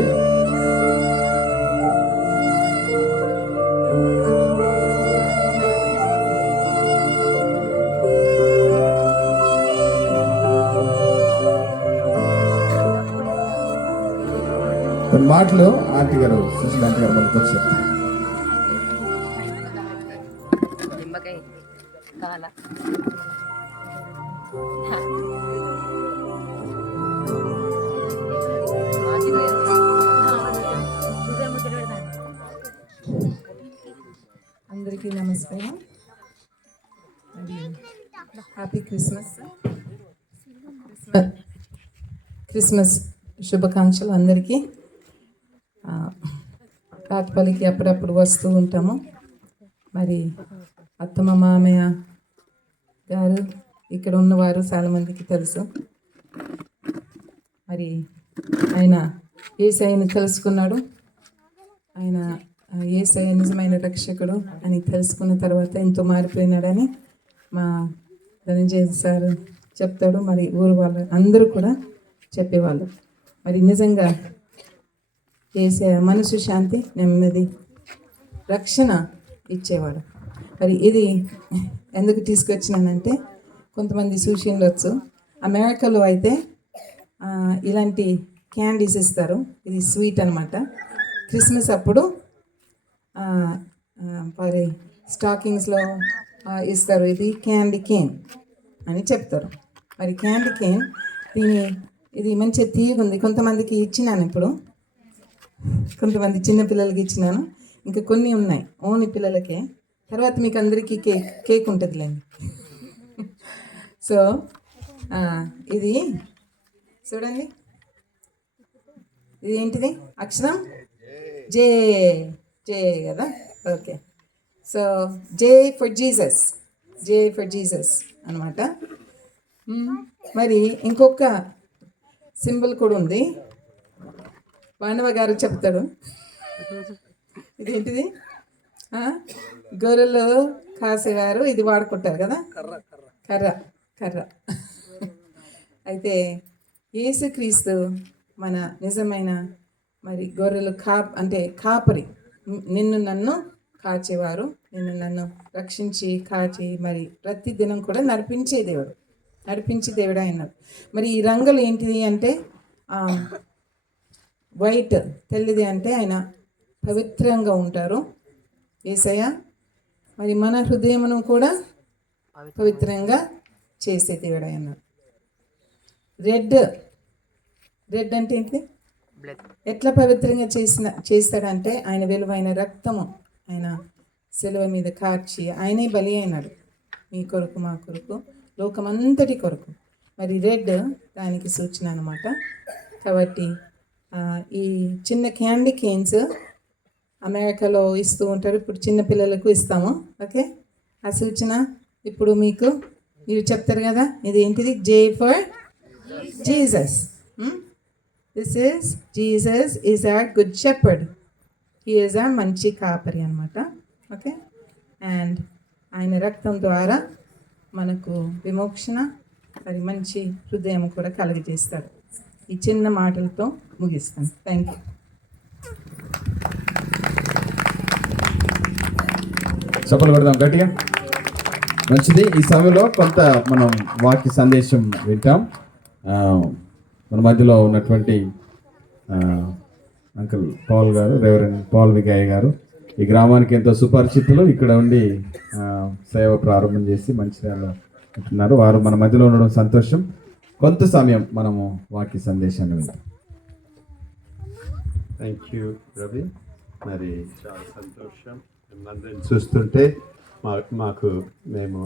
కొన్ని మాటలు ఆంటీ గారు, సుశీలాంటి గారు ముందుకొచ్చి చెప్తారు. అందరికీ నమస్కారం. అది హ్యాపీ క్రిస్మస్ శుభాకాంక్షలు అందరికీ. కాట్పల్లికి అప్పుడప్పుడు వస్తూ ఉంటాము. మరి అత్తమ్మ మామయ్య గారు ఇక్కడ ఉన్నవారు చాలామందికి తెలుసు. మరి ఆయన యేసయ్యను తెలుసుకున్నాడు. ఆయన యేసయ్య నిజమైన రక్షకుడు అని తెలుసుకున్న తర్వాత ఎంతో మారిపోయినాడని మా ధనంజయ సార్ చెప్తాడు. మరి ఊరు వాళ్ళు అందరూ కూడా చెప్పేవాళ్ళు. మరి నిజంగా యేసయ్య మనసు శాంతి, నెమ్మది, రక్షణ ఇచ్చేవాడు. మరి ఇది ఎందుకు తీసుకొచ్చినానంటే, కొంతమంది చూసిండొచ్చు, అమెరికాలో అయితే ఇలాంటి క్యాండీస్ ఇస్తారు. ఇది స్వీట్ అనమాట. క్రిస్మస్ అప్పుడు మరి స్టాకింగ్స్లో ఇస్తారు. ఇది క్యాండీ కేన్ అని చెప్తారు. మరి క్యాండీ కేన్ ఇది మంచిగా తీయగుంది. కొంతమందికి ఇచ్చినాను, ఇప్పుడు కొంతమంది చిన్నపిల్లలకి ఇచ్చినాను. ఇంకా కొన్ని ఉన్నాయి ఓన్లీ పిల్లలకే. తర్వాత మీకు అందరికీ కేక్ ఉంటుందిలేండి. సో ఇది చూడండి, ఇది ఏంటిది? అక్షరం జే, జే కదా. Okay, so J for Jesus అనమాట. మరి ఇంకొక సింబల్ కూడా ఉంది. వాణవ గారు చెప్తాడు. ఇదేంటిది? గొర్రెలు కాసేవారు ఇది వాడుకుంటారు కదా, కర్ర. అయితే యేసుక్రీస్తు మన నిజమైన మరి గొర్రెలు కాపరి, నిన్ను నన్ను కాచేవారు, నిన్ను నన్ను రక్షించి కాచి మరి ప్రతి దినం కూడా నడిపించే దేవుడు అయినాడు. మరి ఈ రంగులు ఏంటిది అంటే, వైట్ తెల్లది అంటే ఆయన పవిత్రంగా ఉంటారు యేసయ్య. మరి మన హృదయమును కూడా పవిత్రంగా చేసే దేవుడు అన్నాడు. రెడ్ అంటే ఏంటి? ఎట్లా పవిత్రంగా చేస్తాడంటే, ఆయన విలువైన రక్తము ఆయన సిలువ మీద కార్చి ఆయనే బలి అయినాడు, మీ కొరకు మా కొరకు, లోకమంతటి కొరకు. మరి రెడ్ దానికి సూచన అన్నమాట. కాబట్టి ఈ చిన్న క్యాండీ కేన్స్ అమెరికాలో ఇస్తూ ఉంటారు. ఇప్పుడు చిన్న పిల్లలకు ఇస్తాము. ఓకే, ఆ సూచన ఇప్పుడు మీరు చెప్తారు కదా, ఇది ఏంటిది? J for Jesus. This is Jesus is our good shepherd. He is our మంచి కాపరి అనమాట. ఓకే, అండ్ ఆయన రక్తం ద్వారా మనకు విమోక్షణ, మరి మంచి హృదయం కూడా కలుగజేస్తాడు. ఈ చిన్న మాటలతో ముగిస్తాను. Thank you. చప్పలు కొడదాం గట్టిగా. మంచిది. ఈ సమయంలో కొంత మనం వాక్య సందేశం వింటాం. మన మధ్యలో ఉన్నటువంటి అంకుల్ పౌల్ గారు, రెవరెండ్ పౌల్ విగాయ్ గారు ఈ గ్రామానికి ఎంతో సుపరిచితులు. ఇక్కడ ఉండి సేవ ప్రారంభం చేసి మంచిర్యాలలో ఉంటున్నారు. వారు మన మధ్యలో ఉండడం సంతోషం. కొంత సమయం మనము వాక్య సందేశాన్ని వింటాం. Thank you Ravi. మరి చాలా సంతోషం మిమ్మల్ని చూస్తుంటే. మాకు మేము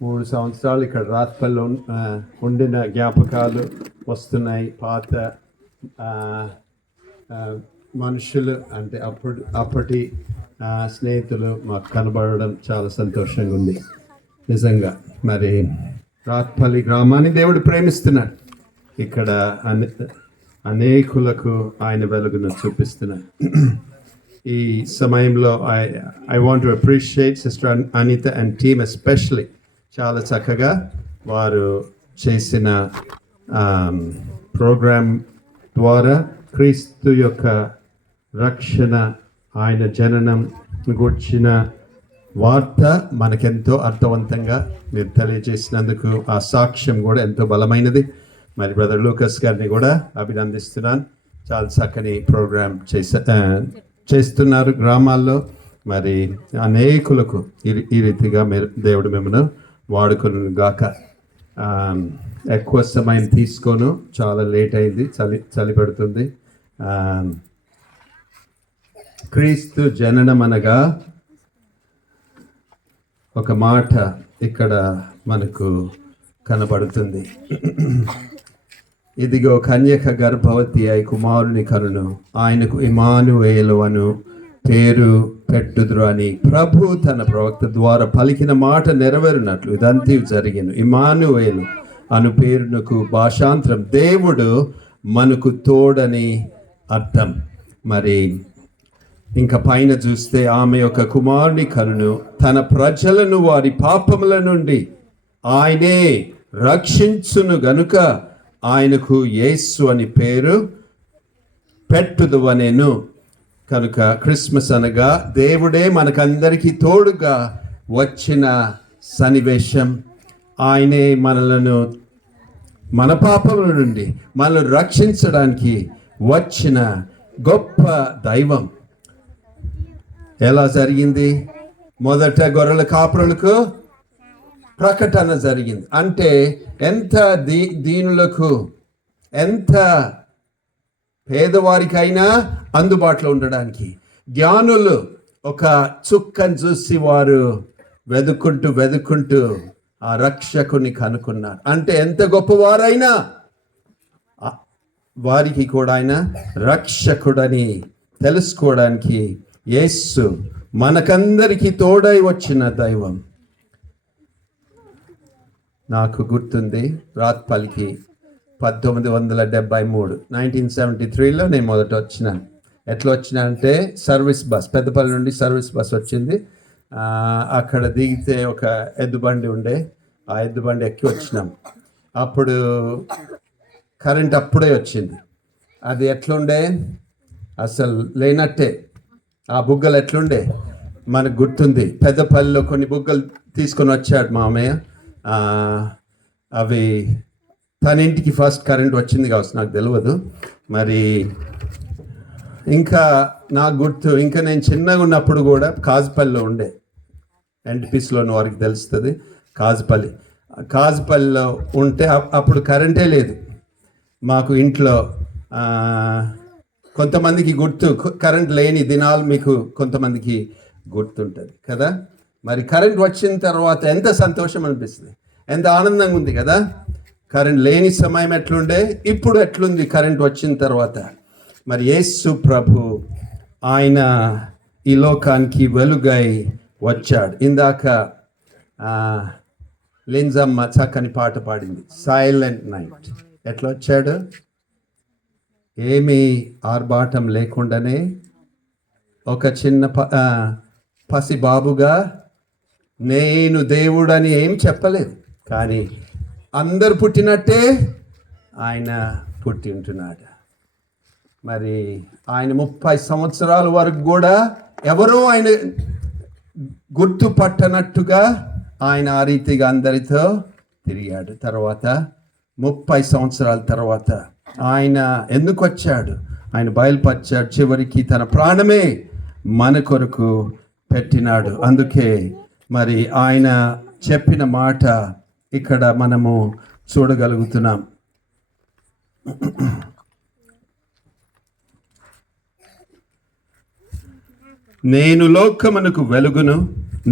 3 సంవత్సరాలు ఇక్కడ రాత్పల్లో ఉండిన జ్ఞాపకాలు వస్తున్నాయి. పాత మనుషులు అంటే అప్పటి స్నేహితులు మాకు కనబడడం చాలా సంతోషంగా ఉంది నిజంగా. మరి రాత్పల్లి గ్రామాన్ని దేవుడు ప్రేమిస్తున్నాడు. ఇక్కడ అనేకులకు ఆయన వెలుగును చూపిస్తున్నాడు. ఈ సమయంలో I want to appreciate sister Anitha and team especially. చాలా చక్కగా వారు చేసిన ప్రోగ్రాం ద్వారా క్రీస్తు యొక్క రక్షణ, ఆయన జననం గూర్చిన వార్త మనకెంతో అర్థవంతంగా మీరు తెలియజేసినందుకు ఆ సాక్ష్యం కూడా ఎంతో బలమైనది. మరి బ్రదర్ లూకస్ గారిని కూడా అభినందిస్తున్నాను. చాలా చక్కని ప్రోగ్రాం చేస్తున్నారు గ్రామాల్లో. మరి అనేకులకు ఈ రీతిగా మీరు దేవుడు మిమ్మల్ని వాడుకును గాక. ఎక్కువ సమయం తీసుకోను, చాలా లేట్ అయింది, చలి పెడుతుంది. క్రీస్తు జననం అనగా ఒక మాట ఇక్కడ మనకు కనబడుతుంది. ఇదిగో కన్యక గర్భవతి అయి కుమారుని కనును, ఆయనకు ఇమానుయేలు అను పేరు పెట్టుదురు అని ప్రభు తన ప్రవక్త ద్వారా పలికిన మాట నెరవేరునట్లు ఇదంతా జరిగిను. ఇమానుయేలు అను పేరునకు భాషాంతరం దేవుడు మనకు తోడని అర్థం. మరి ఇంకా పైన చూస్తే ఆమె యొక్క కుమారుని కనును, తన ప్రజలను వారి పాపముల నుండి ఆయనే రక్షించును గనుక ఆయనకు యేసు అని పేరు పెట్టుదువనెను. కనుక క్రిస్మస్ అనగా దేవుడే మనకందరికీ తోడుగా వచ్చిన సన్నివేశం. ఆయనే మనలను మన పాపముల నుండి మనల్ని రక్షించడానికి వచ్చిన గొప్ప దైవం. ఎలా జరిగింది? మొదట గొర్రెల కాపురులకు ప్రకటన జరిగింది. అంటే ఎంత దీనులకు, ఎంత పేదవారికైనా అందుబాటులో ఉండడానికి. జ్ఞానులు ఒక చుక్కను చూసి వారు వెదుక్కుంటూ ఆ రక్షకుని కనుక్కున్నారు. అంటే ఎంత గొప్పవారైనా వారికి కూడా ఆయన రక్షకుడని తెలుసుకోవడానికి యేసు మనకందరికీ తోడై వచ్చిన దైవం. నాకు గుర్తుంది, రాత్పల్లికి 1973 1973లో నేను మొదట వచ్చినాను. ఎట్లా వచ్చినానంటే సర్వీస్ బస్, పెద్దపల్లి నుండి సర్వీస్ బస్ వచ్చింది. అక్కడ దిగితే ఒక ఎద్దుబండి ఉండే, ఆ ఎద్దుబండి ఎక్కి వచ్చినాం. అప్పుడు కరెంట్ అప్పుడే వచ్చింది. అది ఎట్లుండే, అసలు లేనట్టే. ఆ బుగ్గలు ఎట్లుండే మనకు గుర్తుంది. పెద్దపల్లిలో కొన్ని బుగ్గలు తీసుకొని వచ్చాడు మామయ్య. అవి తన ఇంటికి ఫస్ట్ కరెంట్ వచ్చింది కావచ్చు, నాకు తెలియదు. మరి ఇంకా నాకు గుర్తు, ఇంకా నేను చిన్నగా ఉన్నప్పుడు కూడా కాజుపల్లిలో ఉండే, ఎన్టీపీసీలోని వారికి తెలుస్తుంది. కాజుపల్లిలో ఉంటే అప్పుడు కరెంటే లేదు మాకు ఇంట్లో. కొంతమందికి గుర్తు, కరెంట్ లేని దినాలు మీకు కొంతమందికి గుర్తుంటుంది కదా. మరి కరెంట్ వచ్చిన తర్వాత ఎంత సంతోషం అనిపిస్తుంది, ఎంత ఆనందంగా ఉంది కదా. కరెంట్ లేని సమయం ఎట్లుండే, ఇప్పుడు ఎట్లుంది కరెంట్ వచ్చిన తర్వాత. మరి యేసు ప్రభు ఆయన ఈ లోకానికి వెలుగై వచ్చాడు. ఇందాక లింజమ్మ చక్కని పాట పాడింది, సైలెంట్ నైట్. ఎట్లా వచ్చాడు? ఏమీ ఆర్భాటం లేకుండానే ఒక చిన్న పసిబాబుగా, నేను దేవుడని ఏం చెప్పలేదు, కానీ అందరు పుట్టినట్టే ఆయన పుట్టి ఉంటున్నాడు. మరి ఆయన 30 సంవత్సరాల వరకు కూడా ఎవరో ఆయన గుర్తుపట్టనట్టుగా ఆయన ఆ రీతిగా అందరితో తిరిగాడు. తర్వాత 30 సంవత్సరాల తర్వాత ఆయన ఎందుకు వచ్చాడు? ఆయన బయలుపరిచాడు. చివరికి తన ప్రాణమే మన కొరకు పెట్టినాడు. అందుకే మరి ఆయన చెప్పిన మాట ఇక్కడ మనము చూడగలుగుతున్నాం. నేను లోకమునకు వెలుగును,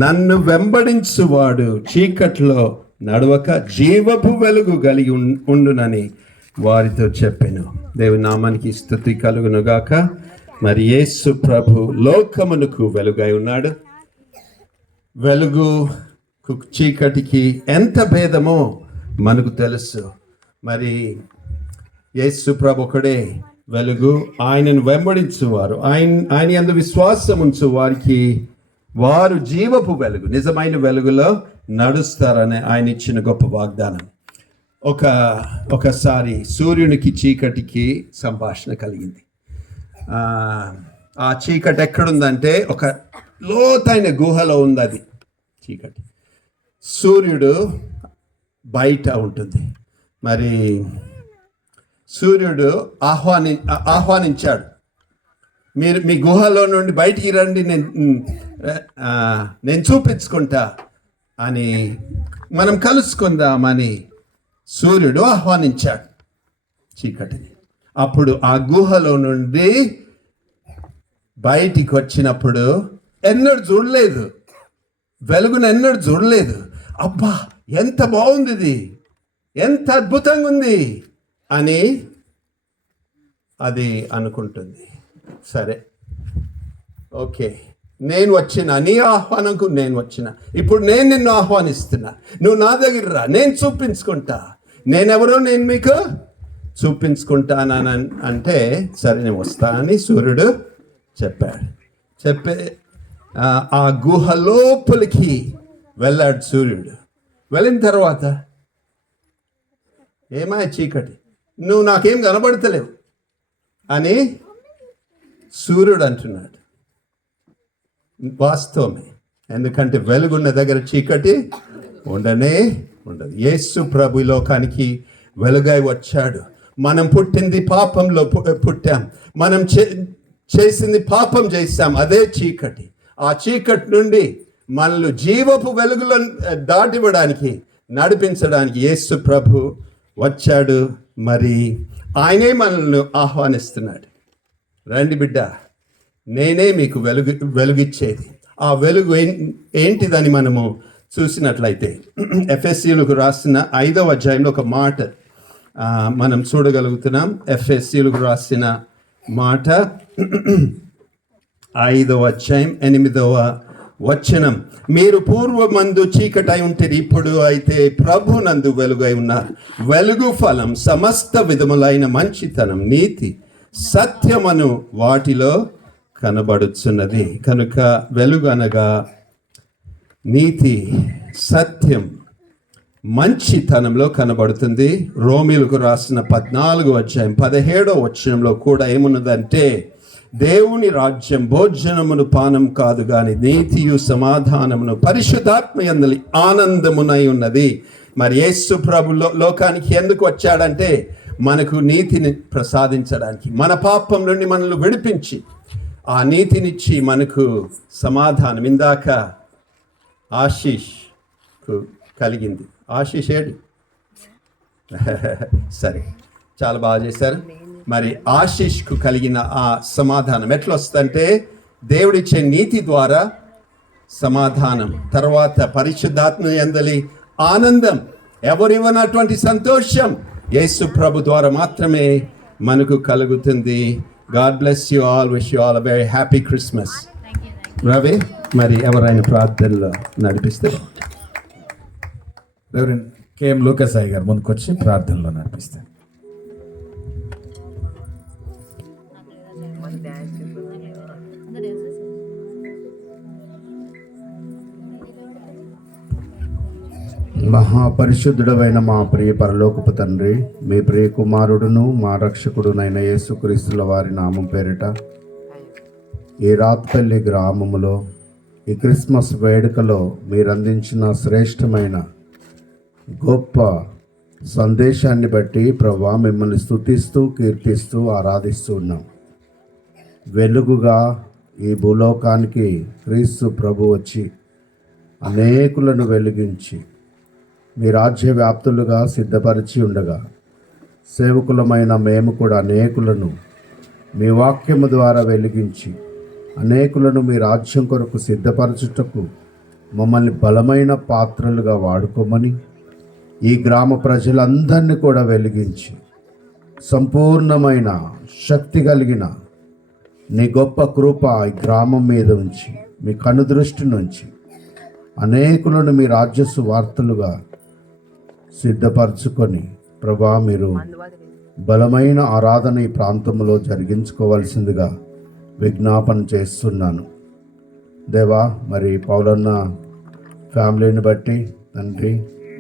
నన్ను వెంబడించువాడు చీకట్లో నడవక జీవపు వెలుగు కలిగి ఉండునని వారితో చెప్పెను. దేవుని నామానికి స్తుతి కలుగును గాక. మరి యేసు ప్రభు లోకమునకు వెలుగై ఉన్నాడు. వెలుగు చీకటికి ఎంత భేదమో మనకు తెలుసు. మరి యేసు ప్రభు ఒకడే వెలుగు. ఆయనను వెంబడించువారు, ఆయన యందు విశ్వాసం ఉంచు వారికి వారు జీవపు వెలుగు, నిజమైన వెలుగులో నడుస్తారని ఆయన ఇచ్చిన గొప్ప వాగ్దానం. ఒకసారి సూర్యునికి చీకటికి సంభాషణ కలిగింది. ఆ చీకటి ఎక్కడుందంటే ఒక లోతైన గుహలో ఉంది అది చీకటి. సూర్యుడు బయట ఉంటుంది. మరి సూర్యుడు ఆహ్వానించాడు, మీరు మీ గుహలో నుండి బయటికి రండి, నేను చూపించుకుంటా అని, మనం కలుసుకుందామని సూర్యుడు ఆహ్వానించాడు చీకటిని. అప్పుడు ఆ గుహలో నుండి బయటికి వచ్చినప్పుడు ఎన్నడూ చూడలేదు, వెలుగును ఎన్నడూ చూడలేదు. అబ్బా ఎంత బాగుంది ఇది, ఎంత అద్భుతంగా ఉంది అని అది అనుకుంటుంది. సరే, ఓకే, నేను వచ్చిన, నీ ఆహ్వానంకు నేను వచ్చిన, ఇప్పుడు నేను నిన్ను ఆహ్వానిస్తున్నా, నువ్వు నా దగ్గర రా, నేను చూపించుకుంటా, నేనెవరో నేను మీకు చూపించుకుంటానని అంటే, సరే నేను వస్తానని సూర్యుడు చెప్పాడు. ఆ గుహ లోపలికి వెళ్ళాడు సూర్యుడు. వెళ్ళిన తర్వాత ఏమాయ చీకటి, నువ్వు నాకేం కనబడతలేవు అని సూర్యుడు అంటున్నాడు. వాస్తవమే, ఎందుకంటే వెలుగున్న దగ్గర చీకటి ఉండనే ఉండదు. యేసు ప్రభు లోకానికి వెలుగై వచ్చాడు. మనం పుట్టింది పాపంలో పుట్టాం, మనం చేసింది పాపం చేశాం, అదే చీకటి. ఆ చీకటి నుండి మనల్ని జీవపు వెలుగులో దాటివ్వడానికి, నడిపించడానికి యేసు ప్రభు వచ్చాడు. మరి ఆయనే మనల్ని ఆహ్వానిస్తున్నాడు, రండి బిడ్డ, నేనే మీకు వెలుగిచ్చేది. ఆ వెలుగు ఏంటిదని మనము చూసినట్లయితే ఎఫెసీయులకు రాసిన 5వ అధ్యాయంలో ఒక మాట మనం చూడగలుగుతున్నాం. ఎఫెసీయులకు రాసిన మాట 5వ అధ్యాయం 8వ వచనం. మీరు పూర్వమందు చీకటై ఉంటేది, ఇప్పుడు అయితే ప్రభు నందు వెలుగై ఉన్నారు. వెలుగు ఫలం సమస్త విధములైన మంచితనం, నీతి, సత్యమను వాటిలో కనబడుచున్నది. కనుక వెలుగు అనగా నీతి, సత్యం, మంచితనంలో కనబడుతుంది. రోమీలకు రాసిన 14వ అధ్యాయం 17వ వచనంలో కూడా ఏమున్నదంటే, దేవుని రాజ్యం భోజనమును పానం కాదు గాని నీతియు సమాధానమును పరిశుద్ధాత్మ యందలి ఆనందమునై ఉన్నది. మరి యేసు ప్రభు లోకానికి ఎందుకు వచ్చాడంటే, మనకు నీతిని ప్రసాదించడానికి, మన పాపం నుండి మనల్ని విడిపించి ఆ నీతినిచ్చి మనకు సమాధానం. ఇందాక ఆశీష్కు కలిగింది. ఆశీష్ ఏడు సరే, చాలా బాగా చేశారు. మరి ఆశీష్కు కలిగిన ఆ సమాధానం ఎట్లా వస్తుందంటే, దేవుడిచ్చే నీతి ద్వారా సమాధానం, తర్వాత పరిశుద్ధాత్మ యందలి ఆనందం, ఎవరివ్వనటువంటి సంతోషం యేసు ప్రభు ద్వారా మాత్రమే మనకు కలుగుతుంది. God bless you all, wish you all a very happy Christmas. Ravi, మరి ఎవరైనా ప్రార్థనలో నడిపిస్తే. రెవరెండ్ కేఎం లూకాసాయి గారు ముందుకొచ్చి ప్రార్థనలో నడిపిస్తారు. మహాపరిశుద్ధుడమైన మా ప్రియ పరలోకపు తండ్రి, మీ ప్రియ కుమారుడును మా రక్షకుడునైన యేసుక్రీస్తుల వారి నామం పేరిట ఈ రాత్పల్లి గ్రామములో ఈ క్రిస్మస్ వేడుకలో మీరు అందించిన శ్రేష్టమైన గొప్ప సందేశాన్ని బట్టి ప్రభువా మిమ్మల్ని స్తుతిస్తూ కీర్తిస్తూ ఆరాధిస్తూ ఉన్నాం. వెలుగుగా ఈ భూలోకానికి క్రీస్తు ప్రభు వచ్చి అనేకులను వెలిగించి మీ రాజ్య వ్యాప్తులుగా సిద్ధపరిచి ఉండగా సేవకులమైన మేము కూడా అనేకులను మీ వాక్యము ద్వారా వెలిగించి అనేకులను మీ రాజ్యం కొరకు సిద్ధపరచుటకు మమ్మల్ని బలమైన పాత్రలుగా వాడుకోమని ఈ గ్రామ ప్రజలందరినీ కూడా వెలిగించి సంపూర్ణమైన శక్తి కలిగిన నీ గొప్ప కృప ఈ గ్రామం మీద ఉంచి మీ కనుదృష్టి నుంచి అనేకులను మీ రాజ్యసు వార్తలుగా సిద్ధపరచుకొని ప్రభా మీరు బలమైన ఆరాధన ఈ ప్రాంతంలో జరిగించుకోవాల్సిందిగా విజ్ఞాపన చేస్తున్నాను. దేవా, మరి పౌలన్న ఫ్యామిలీని బట్టి తండ్రి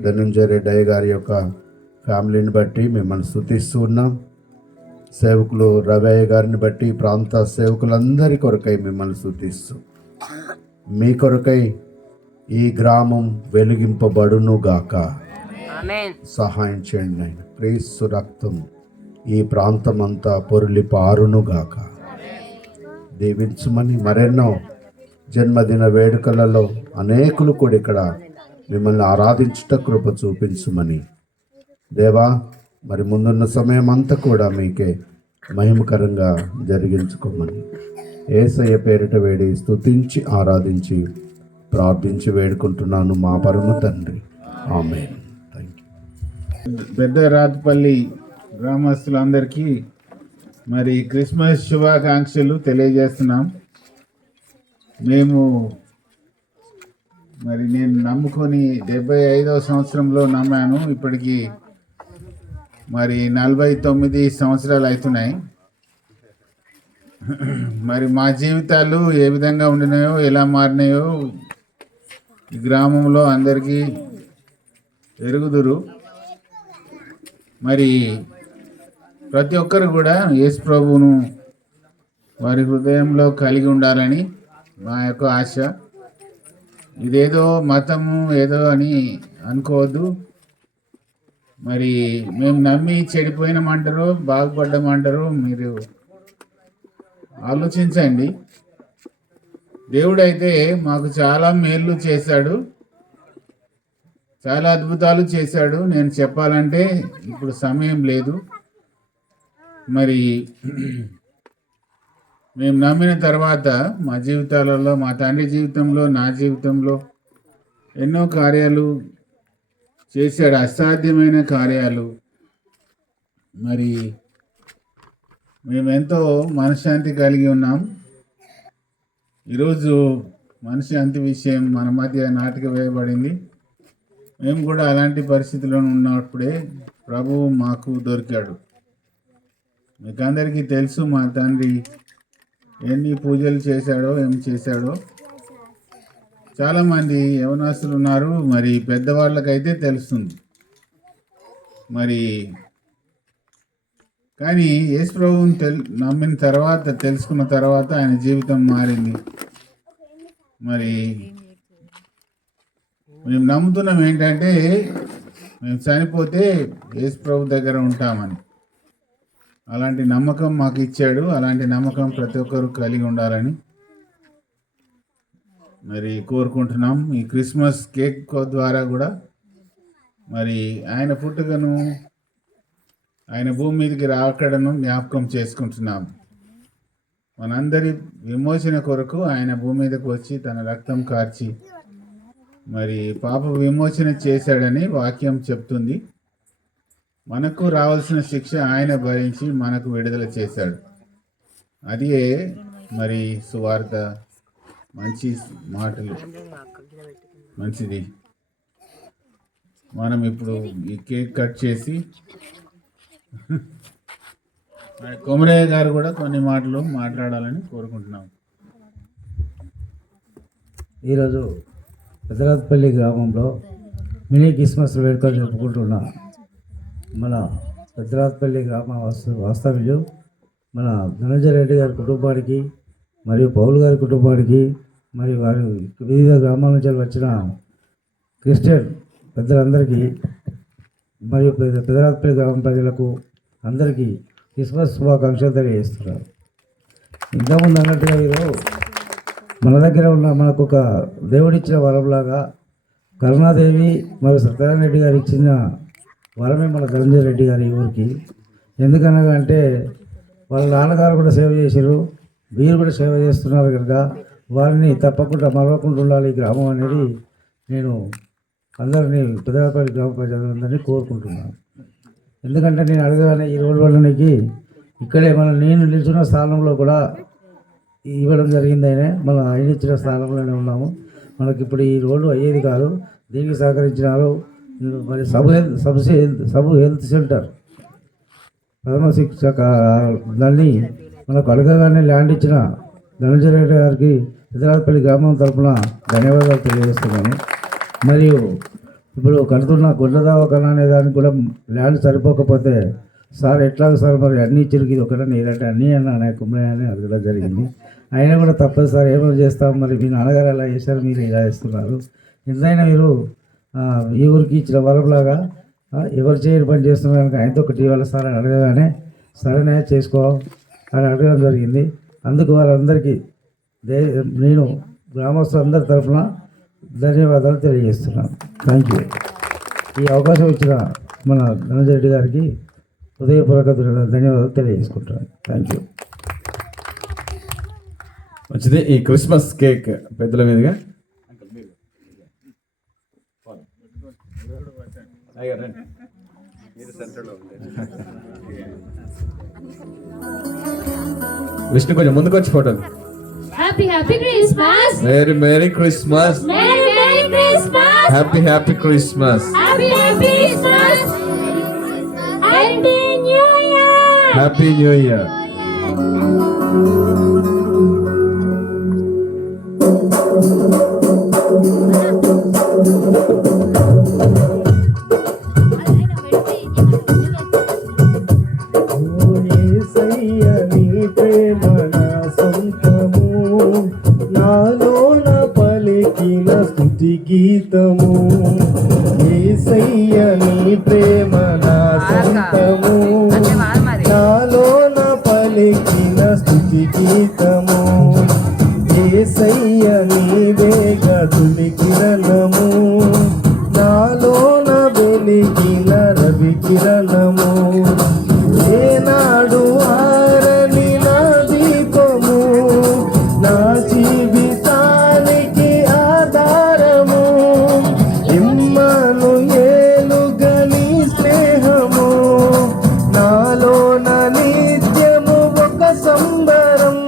ధనంజయ రెడ్డి అయ్య గారి యొక్క ఫ్యామిలీని బట్టి మిమ్మల్ని స్తుతిస్తూ ఉన్నాం. సేవకులు రవయ్య గారిని బట్టి ప్రాంత సేవకులందరి కొరకై మిమ్మల్ని స్తుతిస్తూ మీ కొరకై ఈ గ్రామం వెలిగింపబడును గాక. సహాయం చేయండి నాయన. క్రీస్తు రక్తం ఈ ప్రాంతమంతా పొరులి పారును గాక. దీవించమని మరెన్నో జన్మదిన వేడుకలలో అనేకులు కూడా ఇక్కడ మిమ్మల్ని ఆరాధించుట కృప చూపించమని దేవా, మరి ముందున్న సమయం అంతా కూడా మీకే మహిమకరంగా జరిగించుకోమని యేసయ్య పేరిట వేడి స్తుతించి ఆరాధించి ప్రార్థించి వేడుకుంటున్నాను మా పరమ తండ్రి. ఆమేన్. పెద్ద రాతుపల్లి గ్రామస్తులందరికీ మరి క్రిస్మస్ శుభాకాంక్షలు తెలియజేస్తున్నాం. నేను నమ్ముకొని 75వ సంవత్సరంలో నమ్మాను. ఇప్పటికి మరి 49 సంవత్సరాలు అవుతున్నాయి. మరి మా జీవితాలు ఏ విధంగా ఉండినాయో ఎలా మారినాయో ఈ గ్రామంలో అందరికీ ఎరుగుదురు. మరి ప్రతి ఒక్కరు కూడా యేసు ప్రభువును వారి హృదయంలో కలిగి ఉండాలని మా యొక్క ఆశ. ఇదేదో మతము ఏదో అని అనుకోవద్దు. మరి మేము నమ్మి చెడిపోయినామంటారు, బాగుపడ్డామంటారు. మీరు ఆలోచించండి. దేవుడైతే మాకు చాలా మేళ్ళు చేశాడు, చాలా అద్భుతాలు చేశాడు. నేను చెప్పాలంటే ఇప్పుడు సమయం లేదు. మరి మేము నమ్మిన తర్వాత మా జీవితాలలో, మా తండ్రి జీవితంలో, నా జీవితంలో ఎన్నో కార్యాలు చేశాడు, అసాధ్యమైన కార్యాలు. మరి మేమెంతో మనశ్శాంతి కలిగి ఉన్నాం. ఈరోజు మనశ్శాంతి విషయం మన మధ్య నాటిక వేయబడింది. మేము కూడా అలాంటి పరిస్థితిలో ఉన్నప్పుడే ప్రభువు మాకు దొరికాడు. మీకు అందరికీ తెలుసు మా తండ్రి ఎన్ని పూజలు చేశాడో, ఏం చేశాడో. చాలామంది యవనస్తులు ఉన్నారు, మరి పెద్దవాళ్ళకైతే తెలుస్తుంది. మరి కానీ యేసు ప్రభువుని నమ్మిన తర్వాత, తెలుసుకున్న తర్వాత ఆయన జీవితం మారింది. మరి మేము నమ్ముతున్నాం ఏంటంటే మేము చనిపోతే యేసు ప్రభు దగ్గర ఉంటామని. అలాంటి నమ్మకం మాకు ఇచ్చాడు. అలాంటి నమ్మకం ప్రతి ఒక్కరు కలిగి ఉండాలని మరి కోరుకుంటున్నాం. ఈ క్రిస్మస్ కేక్ ద్వారా కూడా మరి ఆయన పుట్టుకను, ఆయన భూమి మీదకి రాకడను జ్ఞాపకం చేసుకుంటున్నాం. మనందరి విమోచన కొరకు ఆయన భూమి మీదకి వచ్చి తన రక్తం కార్చి మరి పాప విమోచన చేశాడని వాక్యం చెప్తుంది. మనకు రావాల్సిన శిక్ష ఆయన భరించి మనకు విడుదల చేశాడు. అదే మరి సువార్త, మంచి మాటలు, మంచిది. మనం ఇప్పుడు ఈ కేక్ కట్ చేసి కొమరయ్య గారు కూడా కొన్ని మాటలు మాట్లాడాలని కోరుకుంటున్నాం. ఈరోజు పెదరాజపల్లి గ్రామంలో మినీ క్రిస్మస్ వేడుకలు జరుపుకుంటున్న మన పెదరాజపల్లి గ్రామ వాస్తవ్యులు మన ధనంజయ రెడ్డి గారి కుటుంబానికి మరియు పౌలు గారి కుటుంబానికి మరి వారు వివిధ గ్రామాల నుంచి వచ్చిన క్రిస్టియన్ పెద్దలందరికీ మరియు పెదరాత్పల్లి గ్రామం ప్రజలకు అందరికీ క్రిస్మస్ శుభాకాంక్షలు తెలియజేస్తున్నారు. ఇంతకుముందు అన్నట్టుగా వీరు మన దగ్గర ఉన్న మనకు ఒక దేవుడిచ్చిన వరంలాగా కరుణాదేవి మరియు సత్యనారాయణ రెడ్డి గారు ఇచ్చిన వరమే మన ధనంజయ రెడ్డి గారి ఊరికి. ఎందుకనగా అంటే వాళ్ళ నాన్నగారు కూడా సేవ చేశారు, వీరు కూడా సేవ చేస్తున్నారు కనుక వారిని తప్పకుండా మరవకుండా ఉండాలి ఈ గ్రామం అనేది నేను అందరినీ పెద్దపల్లి గ్రామ ప్రజలందరినీ కోరుకుంటున్నాను. ఎందుకంటే నేను అడగగానే ఈ రోడ్డు వాళ్ళకి ఇక్కడే నేను నిల్చున్న స్థానంలో కూడా ఇవ్వడం జరిగిందనే మనం ఆయన ఇచ్చిన స్థానంలోనే ఉన్నాము. మనకి ఇప్పుడు ఈ రోడ్డు అయ్యేది కాదు. దీనికి సహకరించినారు మరి సబ్ హెల్త్ సెంటర్ ప్రథమ శిక్షక దాన్ని మనకు అడగగానే ల్యాండ్ ఇచ్చిన ధనంజయ రెడ్డి గారికి పెదరాజపల్లి గ్రామం తరఫున ధన్యవాదాలు తెలియజేస్తున్నాను. మరియు ఇప్పుడు కడుతున్న గొడ్ల దవాఖాన అనే దానికి కూడా ల్యాండ్ సరిపోకపోతే సార్ ఎట్లాగ సార్ మరి అన్నీ ఇచ్చారు ఇది ఒకటే నీరంటే అన్నీ అన్నా కుమ్మరి అని అడగడం జరిగింది. అయినా కూడా తప్పదు సార్ ఏమైనా చేస్తాం మరి మీ నాన్నగారు ఎలా చేశారు మీరు ఇలా చేస్తున్నారు ఎంతైనా మీరు ఈ ఊరికి ఇచ్చిన వరంలాగా ఎవరు చేయని పని చేస్తున్నారు ఆయనతో ఒకటి ఇవ్వాలి సార్ అని అడగగానే సరేనే చేసుకో అని అడగడం జరిగింది. అందుకు వారందరికీ నేను గ్రామస్తులందరి తరఫున ధన్యవాదాలు తెలియజేస్తున్నాను. Thank you. ఈ అవకాశం ఇచ్చిన మన ధనంజయ రెడ్డి గారికి హృదయపూర్వక ధన్యవాదాలు తెలియజేసుకుంటున్నాను. Thank you. మంచిది. ఈ క్రిస్మస్ కేక్ పెద్దల మీదుగా విష్ణు కొంచెం ముందుకు వచ్చి photo. Happy happy Christmas. Merry merry Christmas. Merry merry Christmas. Happy happy Christmas. Happy happy Christmas. Happy new year. Happy new year. గీతము యేసయ్య నీ ప్రేమ నా సొంతము నాలోన పలికిన స్తుతి గీతము యేసయ్య నీవేగ తొలి కిరణము నాలోన వెలిగిన రవి కిరణము ఏనాడు ఆరని నా దీపము నా జీవితానికి ఆధారము ఇమ్మను ఏలుగని స్నేహము నాలోన నిత్యము ఒక సంబరం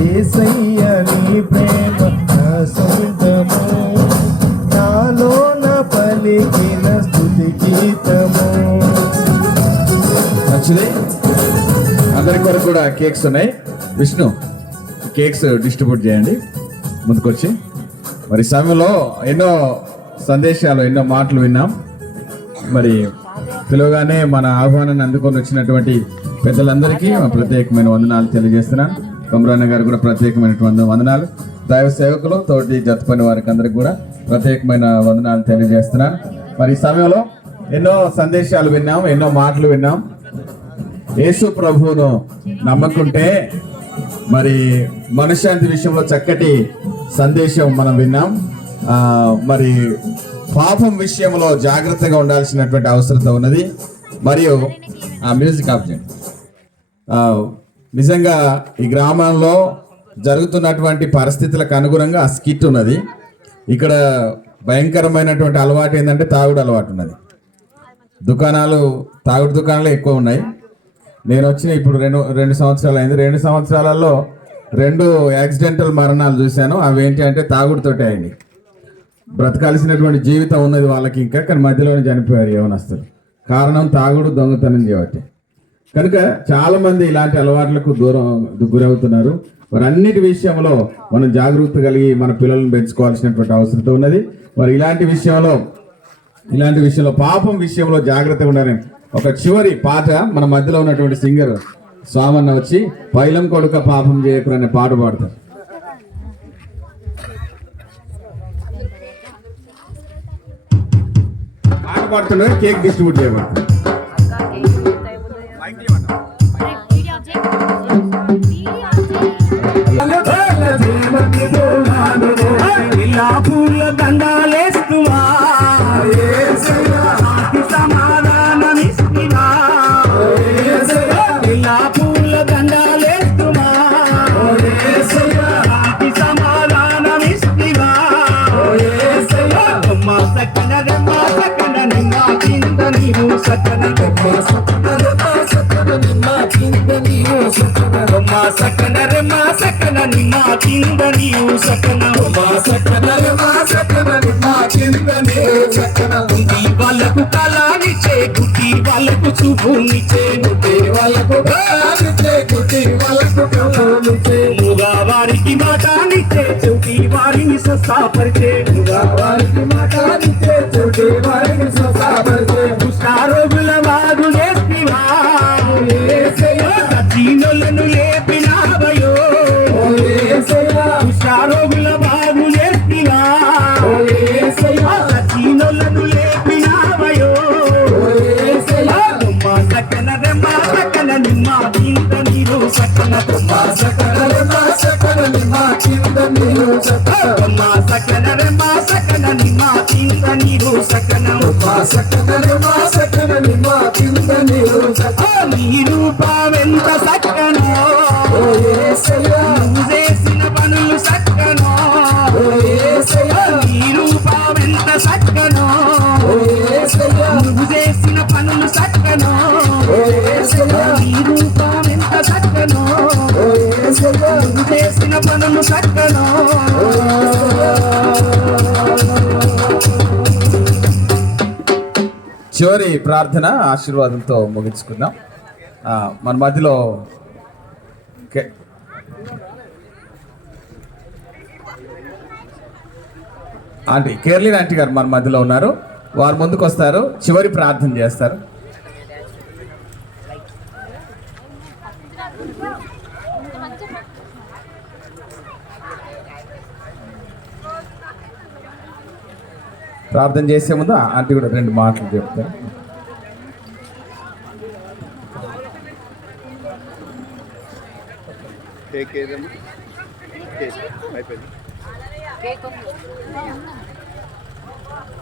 యేసయ్య నీ ప్రేమ నా సొంతము నాలోన పలికిన స్తుతి గీతము. మంచిది. అందరి కొరకు కూడా కేక్స్ ఉన్నాయి. విష్ణు కేక్స్ డిస్ట్రిబ్యూట్ చేయండి ముందుకొచ్చి. మరి సమయంలో ఎన్నో సందేశాలు ఎన్నో మాటలు విన్నాం. మరి పిలువగానే మన ఆహ్వానాన్ని అందుకొని వచ్చినటువంటి పెద్దలందరికీ ప్రత్యేకమైన వందనాలు తెలియజేస్తున్నాను. కమరాన్న గారు కూడా ప్రత్యేకమైనటువంటి వందనాలు. దైవ సేవకులు తోటి జతపని వారికి అందరికి కూడా ప్రత్యేకమైన వందనాలు తెలియజేస్తున్నాను. మరి ఈ సమయంలో ఎన్నో సందేశాలు విన్నాం, ఎన్నో మాటలు విన్నాం. యేసు ప్రభువును నమ్మకుంటే మరి మనశ్శాంతి విషయంలో చక్కటి సందేశం మనం విన్నాం. మరి పాపం విషయంలో జాగ్రత్తగా ఉండాల్సినటువంటి అవసరం ఉన్నది. మరియు మ్యూజిక్ ఆబ్జెక్ట్ నిజంగా ఈ గ్రామంలో జరుగుతున్నటువంటి పరిస్థితులకు అనుగుణంగా ఆ స్కిట్ ఉన్నది. ఇక్కడ భయంకరమైనటువంటి అలవాటు ఏంటంటే తాగుడు అలవాటు ఉన్నది. తాగుడు దుకాణాలు ఎక్కువ ఉన్నాయి. నేను వచ్చిన ఇప్పుడు రెండు సంవత్సరాలు అయింది. 2 సంవత్సరాలలో 2 యాక్సిడెంటల్ మరణాలు చూశాను. అవి ఏంటి అంటే తాగుడుతోటే అయింది. బ్రతకాల్సినటువంటి జీవితం ఉన్నది వాళ్ళకి ఇంకా, కానీ మధ్యలోనే చనిపోయారు యవనస్తులు. కారణం తాగుడు, దొంగతనం చేయబట్టి. కనుక చాలా మంది ఇలాంటి అలవాట్లకు గురవుతున్నారు. మరి అన్నిటి విషయంలో మనం జాగరూకత కలిగి మన పిల్లలను పెంచుకోవాల్సినటువంటి అవసరం ఉన్నది. మరి ఇలాంటి విషయంలో పాపం విషయంలో జాగ్రత్తగా ఉండాలని ఒక చివరి పాట మన మధ్యలో ఉన్నటువంటి సింగర్ స్వామన్న వచ్చి పైలం కొడుక పాపం చేయకురు అనే పాట పాడతారు. పాట పాడుతున్నారు, కేక్ డిస్ట్రిబ్యూట్ చేయబడుతుంది. పూల దండాలేస్తువా సమాధానమిస్తువా పూల దండాలేస్తువా సమాధానమిస్తువా సకన రమ్మ సకన నిమ్మ కింద నీవు సకన సకన నిమ్మ కింద నీవు సకన రమ్మ సకన నిమ్మ కింద నీవు సకన గుడ్డి వాళ్ళకు కళనిచ్చే గుడ్డి వాళ్ళకు చూపునిచ్చే ముగా వారికి మాటనిచ్చే చెవిటి వారిని స్వస్థపరిచే కుష్ఠరోగుల వారు చేస్తివా సజీనులను లేపినావయో కుష్ఠరోగుల వారు చేస్తివా సజీనులను లేపినావయో సకన రెమ్మ సకన నిమ్మ కింద నీరు సకన సకన రెమ్మ సకన నిమ్మ కింద నీరు సకన సకన రెమ్మ సకన నిమ్మ కింద నీరు సకన సకన రెమ్మ సకన నిమ్మ కింద నీరు సకన నీ రూపమెంత సకనో నువ్వు చేసిన పనులు సకనో నీ రూపమెంత సకనో నువ్వు చేసిన పనులు సకనో నీ రూపమెంత సకనో నువ్వు చేసిన పనులు సకనో చివరి ప్రార్థన ఆశీర్వాదంతో ముగించుకుందాం. మన మధ్యలో ఆంటీ కేర్లిన్ ఆంటీ గారు మన మధ్యలో ఉన్నారు. వారు ముందుకు వస్తారు, చివరి ప్రార్థన చేస్తారు. ప్రార్థన చేసే ముందు ఆంటీ కూడా 2 మాటలు చెప్తారు.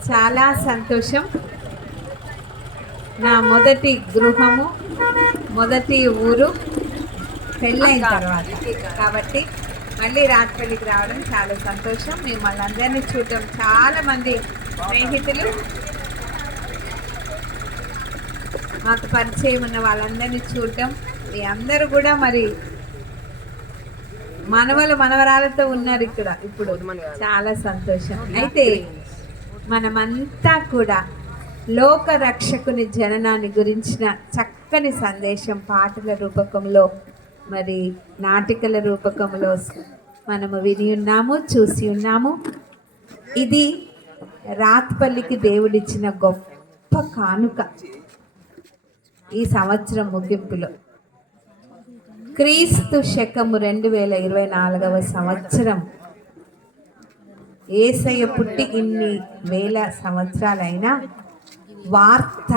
చాలా సంతోషం. నా మొదటి గృహము, మొదటి ఊరు పెళ్ళైన తర్వాత కాబట్టి మళ్ళీ రాత్పల్లికి రావడం చాలా సంతోషం. మిమ్మల్ని అందరినీ చూడటం, చాలా మంది స్నేహితులు, మాకు పరిచయం ఉన్న వాళ్ళందరినీ చూడటం, మీ అందరూ కూడా మరి మనవరాలతో ఉన్నారు ఇక్కడ ఇప్పుడు. చాలా సంతోషం. అయితే మనమంతా కూడా లోక రక్షకుని జననాన్ని గురించిన చక్కని సందేశం పాటల రూపకంలో మరి నాటికల రూపకంలో మనము విని ఉన్నాము, చూసి ఉన్నాము. ఇది రాత్పల్లికి దేవుడిచ్చిన గొప్ప కానుక. ఈ సంవత్సరం ముగింపులో క్రీస్తు శకము 2024వ సంవత్సరం యేసయ్య పుట్టి ఇన్ని వేల సంవత్సరాలైనా వార్త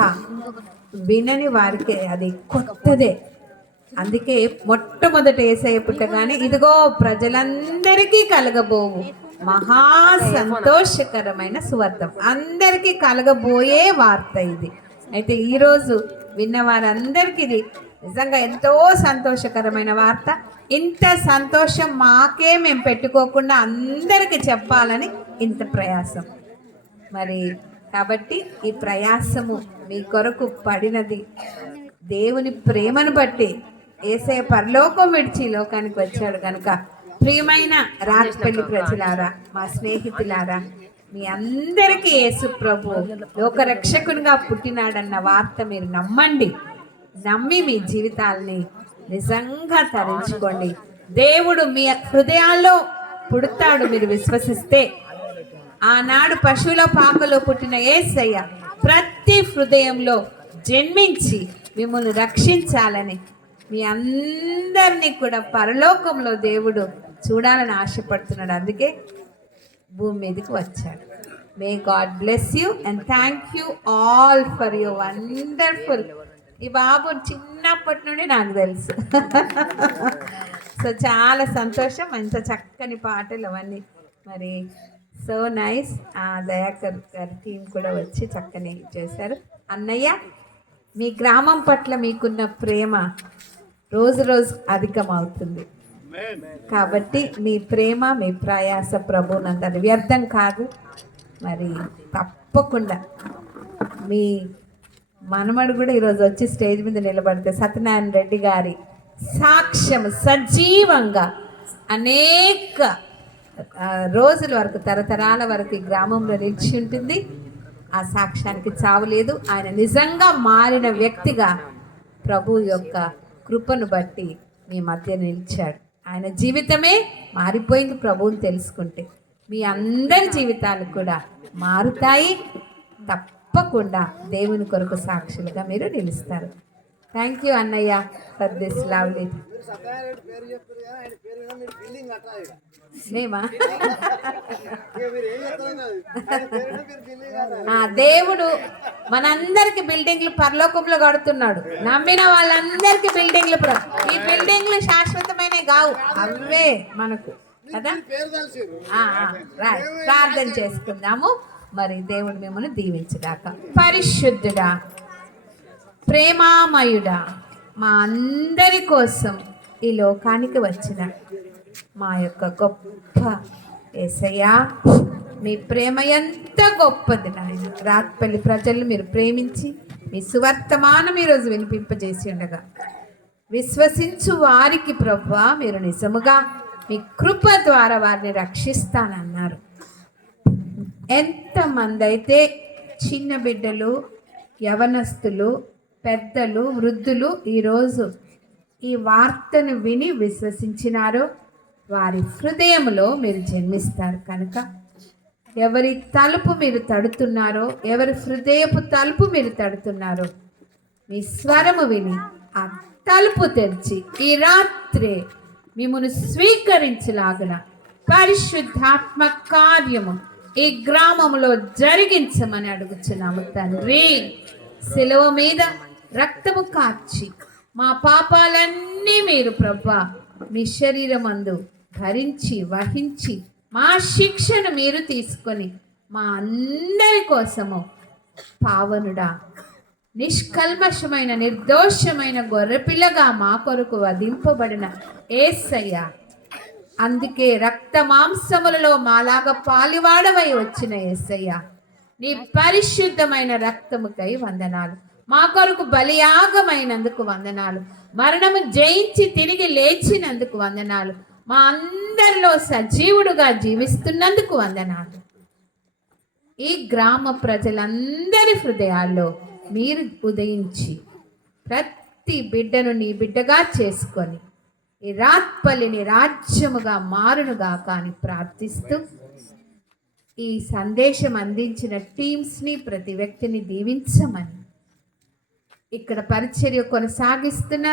వినని వారికి అది కొత్తదే. అందుకే మొట్టమొదట యేసయ్య పుట్టగానే ఇదిగో ప్రజలందరికీ కలగబోవు మహా సంతోషకరమైన సువార్త, అందరికీ కలగబోయే వార్త ఇది. అయితే ఈరోజు విన్న వారందరికీ ఇది నిజంగా ఎంతో సంతోషకరమైన వార్త. ఇంత సంతోషం మాకే మేము పెట్టుకోకుండా అందరికీ చెప్పాలని ఇంత ప్రయాసం. మరి కాబట్టి ఈ ప్రయాసము మీ కొరకు పడినది దేవుని ప్రేమను బట్టి. యేసయ్య పరలోకం విడిచి లోకానికి వచ్చాడు కనుక ప్రియమైన రాత్పల్లి ప్రజలారా, మా స్నేహితులారా, మీ అందరికీ యేసు ప్రభు లోకరక్షకునిగా పుట్టినాడన్న వార్త మీరు నమ్మండి. నమ్మి మీ జీవితాల్ని నిజంగా తరించుకోండి. దేవుడు మీ హృదయాల్లో పుడతాడు మీరు విశ్వసిస్తే. ఆనాడు పశువుల పాకలో పుట్టిన యేసయ్య ప్రతి హృదయంలో జన్మించి మిమ్మల్ని రక్షించాలని, మీ అందరినీ కూడా పరలోకంలో దేవుడు చూడాలని ఆశపడుతున్నాడు. అందుకే భూమి మీదకి వచ్చాడు. May God bless you and thank you all for your wonderful. ఈ బాబు చిన్నప్పటి నుండి నాకు తెలుసు. సో చాలా సంతోషం, ఇంత చక్కని పాటలు అవన్నీ. మరి సో నైస్. దయాకర్ గారి టీం కూడా వచ్చి చక్కని చేశారు. అన్నయ్య, మీ గ్రామం పట్ల మీకున్న ప్రేమ రోజు రోజు అధికమవుతుంది. కాబట్టి మీ ప్రేమ, మీ ప్రయాస ప్రభునందరి వ్యర్థం కాదు. మరి తప్పకుండా మీ మనమడు కూడా ఈరోజు వచ్చి స్టేజ్ మీద నిలబడితే సత్యనారాయణ రెడ్డి గారి సాక్ష్యం సజీవంగా అనేక రోజుల వరకు, తరతరాల వరకు ఈ గ్రామంలో నిలిచి ఉంటుంది. ఆ సాక్ష్యానికి చావు లేదు. ఆయన నిజంగా మారిన వ్యక్తిగా ప్రభు యొక్క కృపను బట్టి మీ మధ్య నిలిచాడు. ఆయన జీవితమే మారిపోయింది ప్రభువుని తెలుసుకుంటే. మీ అందరి జీవితాలు కూడా మారుతాయి. తప్పకుండా దేవుని కొరకు సాక్షులుగా మీరు నిలుస్తారు. థ్యాంక్ యూ అన్నయ్య ఫర్ దిస్ లవ్లీ. మేమా దేవుడు మనందరికి బిల్డింగ్లు పరలోకంలో కడుతున్నాడు. నమ్మిన వాళ్ళందరికి బిల్డింగ్లు. ఈ బిల్డింగ్లు శాశ్వతమైన కావు, అవే మనకు కదా. ప్రార్థన చేసుకుందాము. మరి దేవుడు మిమ్మల్ని దీవించుగాక. పరిశుద్ధుడా, ప్రేమామయుడా, మా అందరి కోసం ఈ లోకానికి వచ్చిన మా యొక్క గొప్ప యేసయ్యా, మీ ప్రేమ ఎంత గొప్పది నాయన. రాత్పల్లి ప్రజలు మీరు ప్రేమించి మీ సువర్తమానం ఈరోజు వినిపింపజేసి ఉండగా విశ్వసించు వారికి ప్రభువా మీరు నిజముగా మీ కృప ద్వారా వారిని రక్షిస్తానన్నారు. ఎంతమంది అయితే చిన్న బిడ్డలు, యవనస్తులు, పెద్దలు, వృద్ధులు ఈరోజు ఈ వార్తను విని విశ్వసించినారో వారి హృదయంలో మీరు జన్మిస్తారు. కనుక ఎవరి తలుపు మీరు తడుతున్నారో, ఎవరి హృదయపు తలుపు మీరు తడుతున్నారో మీ స్వరము విని ఆ తలుపు తెరిచి ఈ రాత్రే మిమ్మల్ని స్వీకరించలాగున పరిశుద్ధాత్మ కార్యము ఈ గ్రామంలో జరిగించమని అడుగుచున్నాము తండ్రి. శిలువ మీద రక్తము కార్చి మా పాపాలన్నీ మీరు ప్రభా మీ శరీరమందు భరించి వహించి మా శిక్షను మీరు తీసుకొని మా అందరి కోసము పావనుడా, నిష్కల్మషమైన నిర్దోషమైన గొర్రెపిల్లగా మా కొరకు వధింపబడిన యేసయ్య, అందుకే రక్త మాంసములలో మాలాగా పాలివాడవై వచ్చిన యేసయ్య, నీ పరిశుద్ధమైన రక్తముకై వందనాలు. మా కొరకు బలియాగమైనందుకు వందనాలు. మరణము జయించి తిరిగి లేచినందుకు వందనాలు. మా అందరిలో సజీవుడుగా జీవిస్తున్నందుకు వందనాలు. ఈ గ్రామ ప్రజలందరి హృదయాల్లో మీరు ఉదయించి ప్రతి బిడ్డను నీ బిడ్డగా చేసుకొని ఈ రాత్పల్లిని రాజ్యముగా మారునుగా కానీ ప్రార్థిస్తూ ఈ సందేశం అందించిన టీమ్స్ని, ప్రతి వ్యక్తిని దీవించమని, ఇక్కడ పరిచర్య కొనసాగిస్తున్న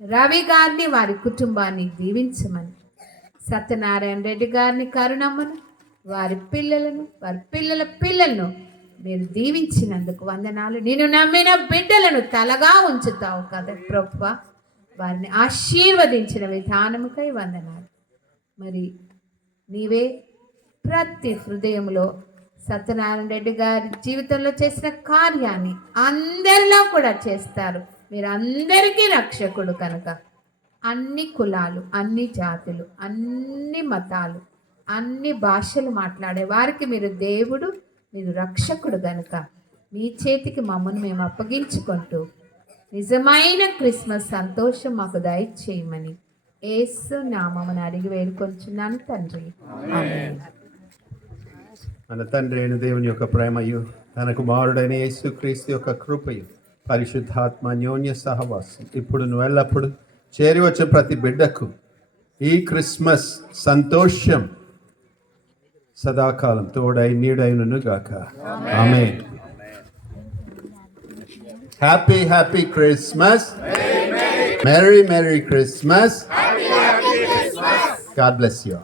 రవి గారిని, వారి కుటుంబాన్ని దీవించమని, సత్యనారాయణ రెడ్డి గారిని కరుణమ్మను, వారి పిల్లలను, వారి పిల్లల పిల్లలను మీరు దీవించినందుకు వందనాలు. నేను నమ్మిన బిడ్డలను తలగా ఉంచుతావు కదా ప్రభువా, వారిని ఆశీర్వదించిన విధానముకై వందనాలు. మరి నీవే ప్రతి హృదయంలో సత్యనారాయణ రెడ్డి గారి జీవితంలో చేసిన కార్యాన్ని అందరిలో కూడా చేస్తారు. మీరు అందరికీ రక్షకుడు కనుక అన్ని కులాలు, అన్ని జాతులు, అన్ని మతాలు, అన్ని భాషలు మాట్లాడే వారికి మీరు దేవుడు, మీరు రక్షకుడు గనుక మీ చేతికి మమ్మల్ని మేము అప్పగించుకుంటూ నిజమైన క్రిస్మస్ సంతోషం మాకు దయచేయమని యేసు నామమున అడిగి వేడుకొంచున్నాను తండ్రి. ఆమేన్. మన తండ్రి అయిన దేవుని యొక్క ప్రేమయు, తన కుమారుడైన యేసుక్రీస్తు యొక్క కృపయు, పరిశుద్ధాత్మ అన్యోన్య సహవాసం ఇప్పుడు ఎల్లప్పుడు చేరి వచ్చిన ప్రతి బిడ్డకు ఈ క్రిస్మస్ సంతోషం సదాకాలం తోడై నీడైనను గాక. ఆమేన్. Happy happy Christmas. Merry merry Christmas. God bless you.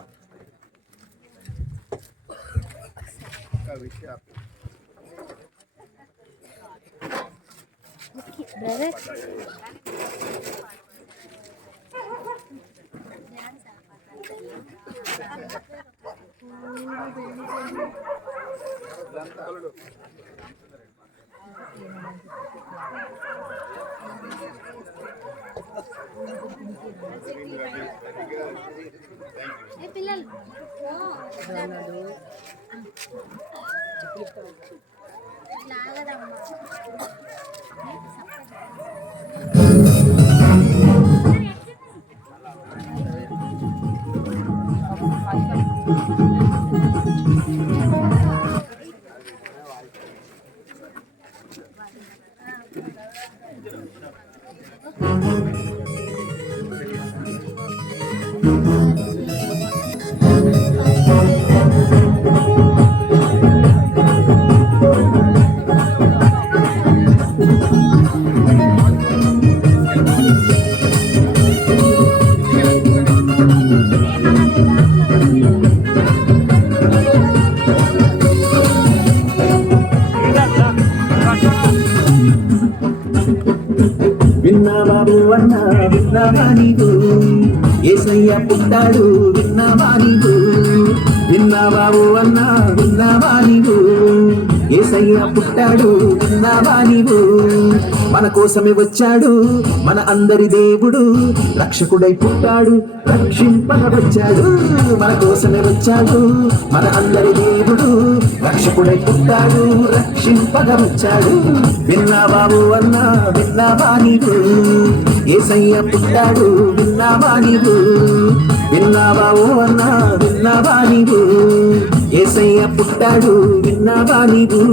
విన్నావా అన్న విన్నావా నీవు యేసయ్య పుట్టాడు విన్నావా నీవు విన్నావా అన్న విన్నావా నీవు యేసయ్య పుట్టాడు విన్నావా నీవు మన కోసమే వచ్చాడు మన అందరి దేవుడు రక్షకుడై పుట్టాడు రక్షింపగా వచ్చాడు మన కోసమే వచ్చాడు మన అందరి దేవుడు రక్షకుడై పుట్టాడు రక్షింపగా వచ్చాడు విన్నావా అన్న విన్నావా నీవు యేసయ్య పుట్టాడు విన్నావా నీవు విన్నావా అన్న విన్నావా నీవు యేసయ్య పుట్టాడు విన్నావా నీవు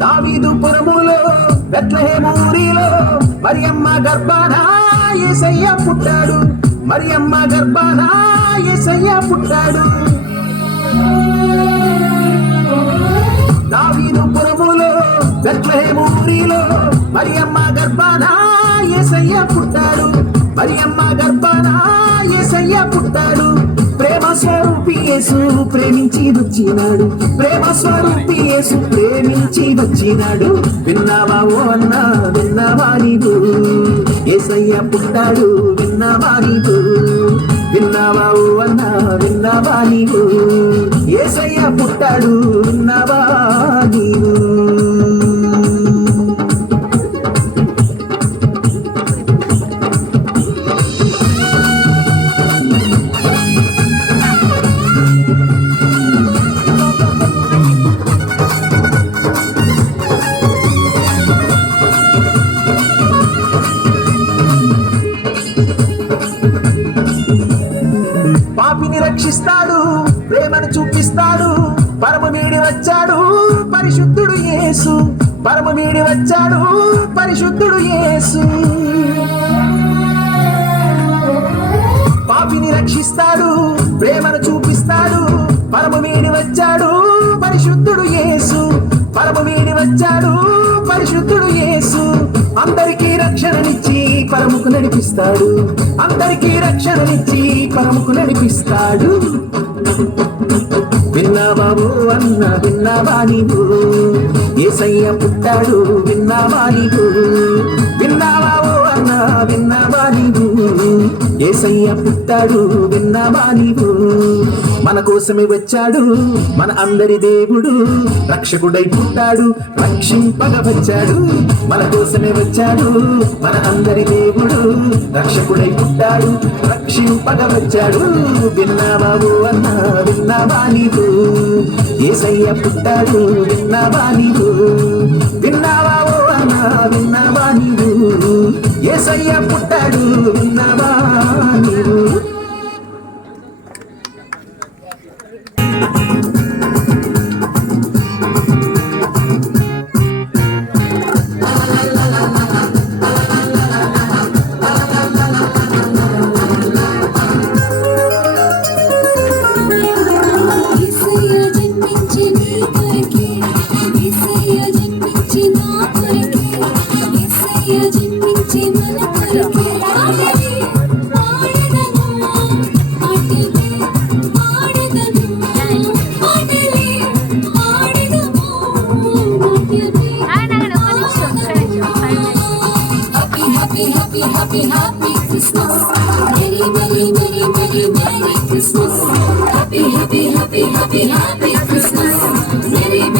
దావీదుపురములో బెత్లెహేము ఊరిలో మరియమ్మ గర్భాన యేసయ్య పుట్టాడు మరియమ్మ గర్భాన యేసయ్య పుట్టాడు దావీదుపురములో బెత్లెహేము ఊరిలో మరియమ్మ గర్భాన యేసయ్య పుట్టాడు మరియమ్మ గర్భాన యేసయ్య పుట్టాడు ప్రేమ స్వరూపి యేసు ప్రేమించి వచ్చినాడు ప్రేమ స్వరూపి యేసు ప్రేమించి వచ్చినాడు విన్నావా అన్న విన్నావా నీవు యేసయ్య పుట్టాడు విన్నావా నీవు విన్నావా అన్న విన్నావా నీవు యేసయ్య పుట్టాడు విన్నావా నీవు పాపిని రక్షిస్తాడు ప్రేమను చూపిస్తాడు పరమ వీడి వచ్చాడు పరిశుద్ధుడు యేసు పరమ వీడి వచ్చాడు పరిశుద్ధుడు యేసు పాపిని రక్షిస్తాడు ప్రేమను చూపిస్తాడు పరమ వీడి వచ్చాడు పరిశుద్ధుడు యేసు పరమ వీడి వచ్చాడు పరిశుద్ధుడు యేసు అందరికీ రక్షణనిచ్చి పరముకు నడిపిస్తాడు అందరికీ రక్షణనిచ్చి పరముకు నడిపిస్తాడు విన్నావా అన్న విన్నావా నీవు యేసయ్య పుట్టాడు విన్నావా నీవు విన్నావా అన్న విన్నావా నీవు యేసయ్య పుట్టాడు విన్నావా నీవు మన కోసమే వచ్చాడు మన అందరి దేవుడు రక్షకుడై పుట్టాడు రక్షింపగా వచ్చాడు మన కోసమే వచ్చాడు మన అందరి దేవుడు రక్షకుడై పుట్టాడు రక్షింపగా వచ్చాడు విన్నావా అన్న విన్నావా నీవు యేసయ్య పుట్టాడు విన్నావా నీవు విన్నావా అన్న విన్నావా నీవు యేసయ్య పుట్టాడు విన్నావా నీవు Happy Christmas. Merry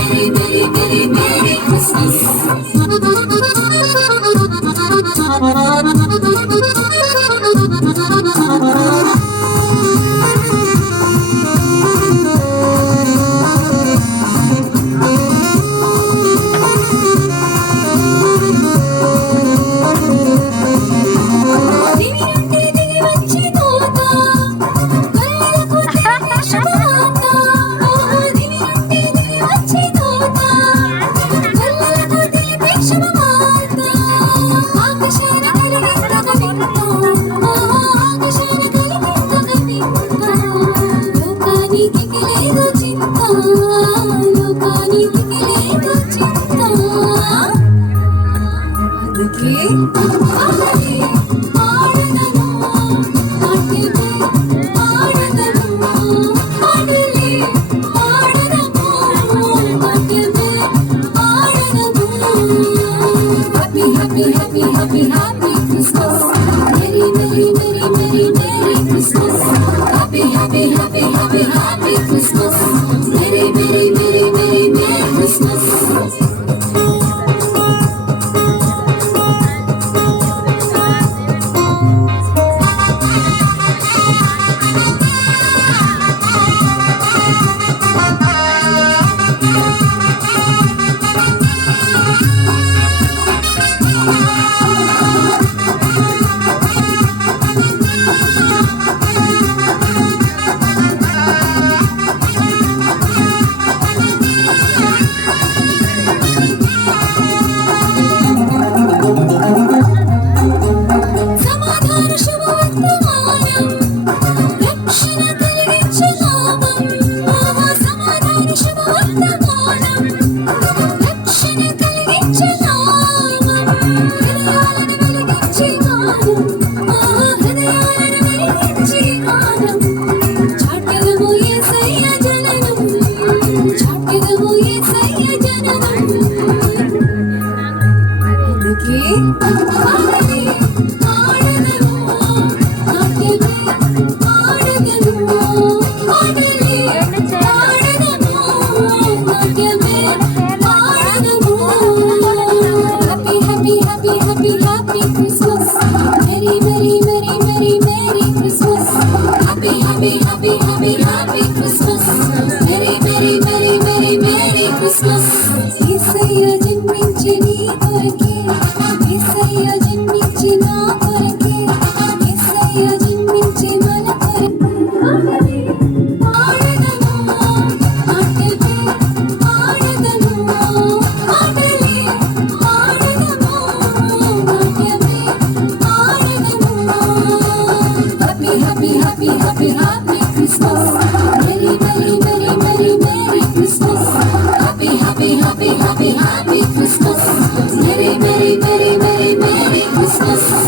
Christmas.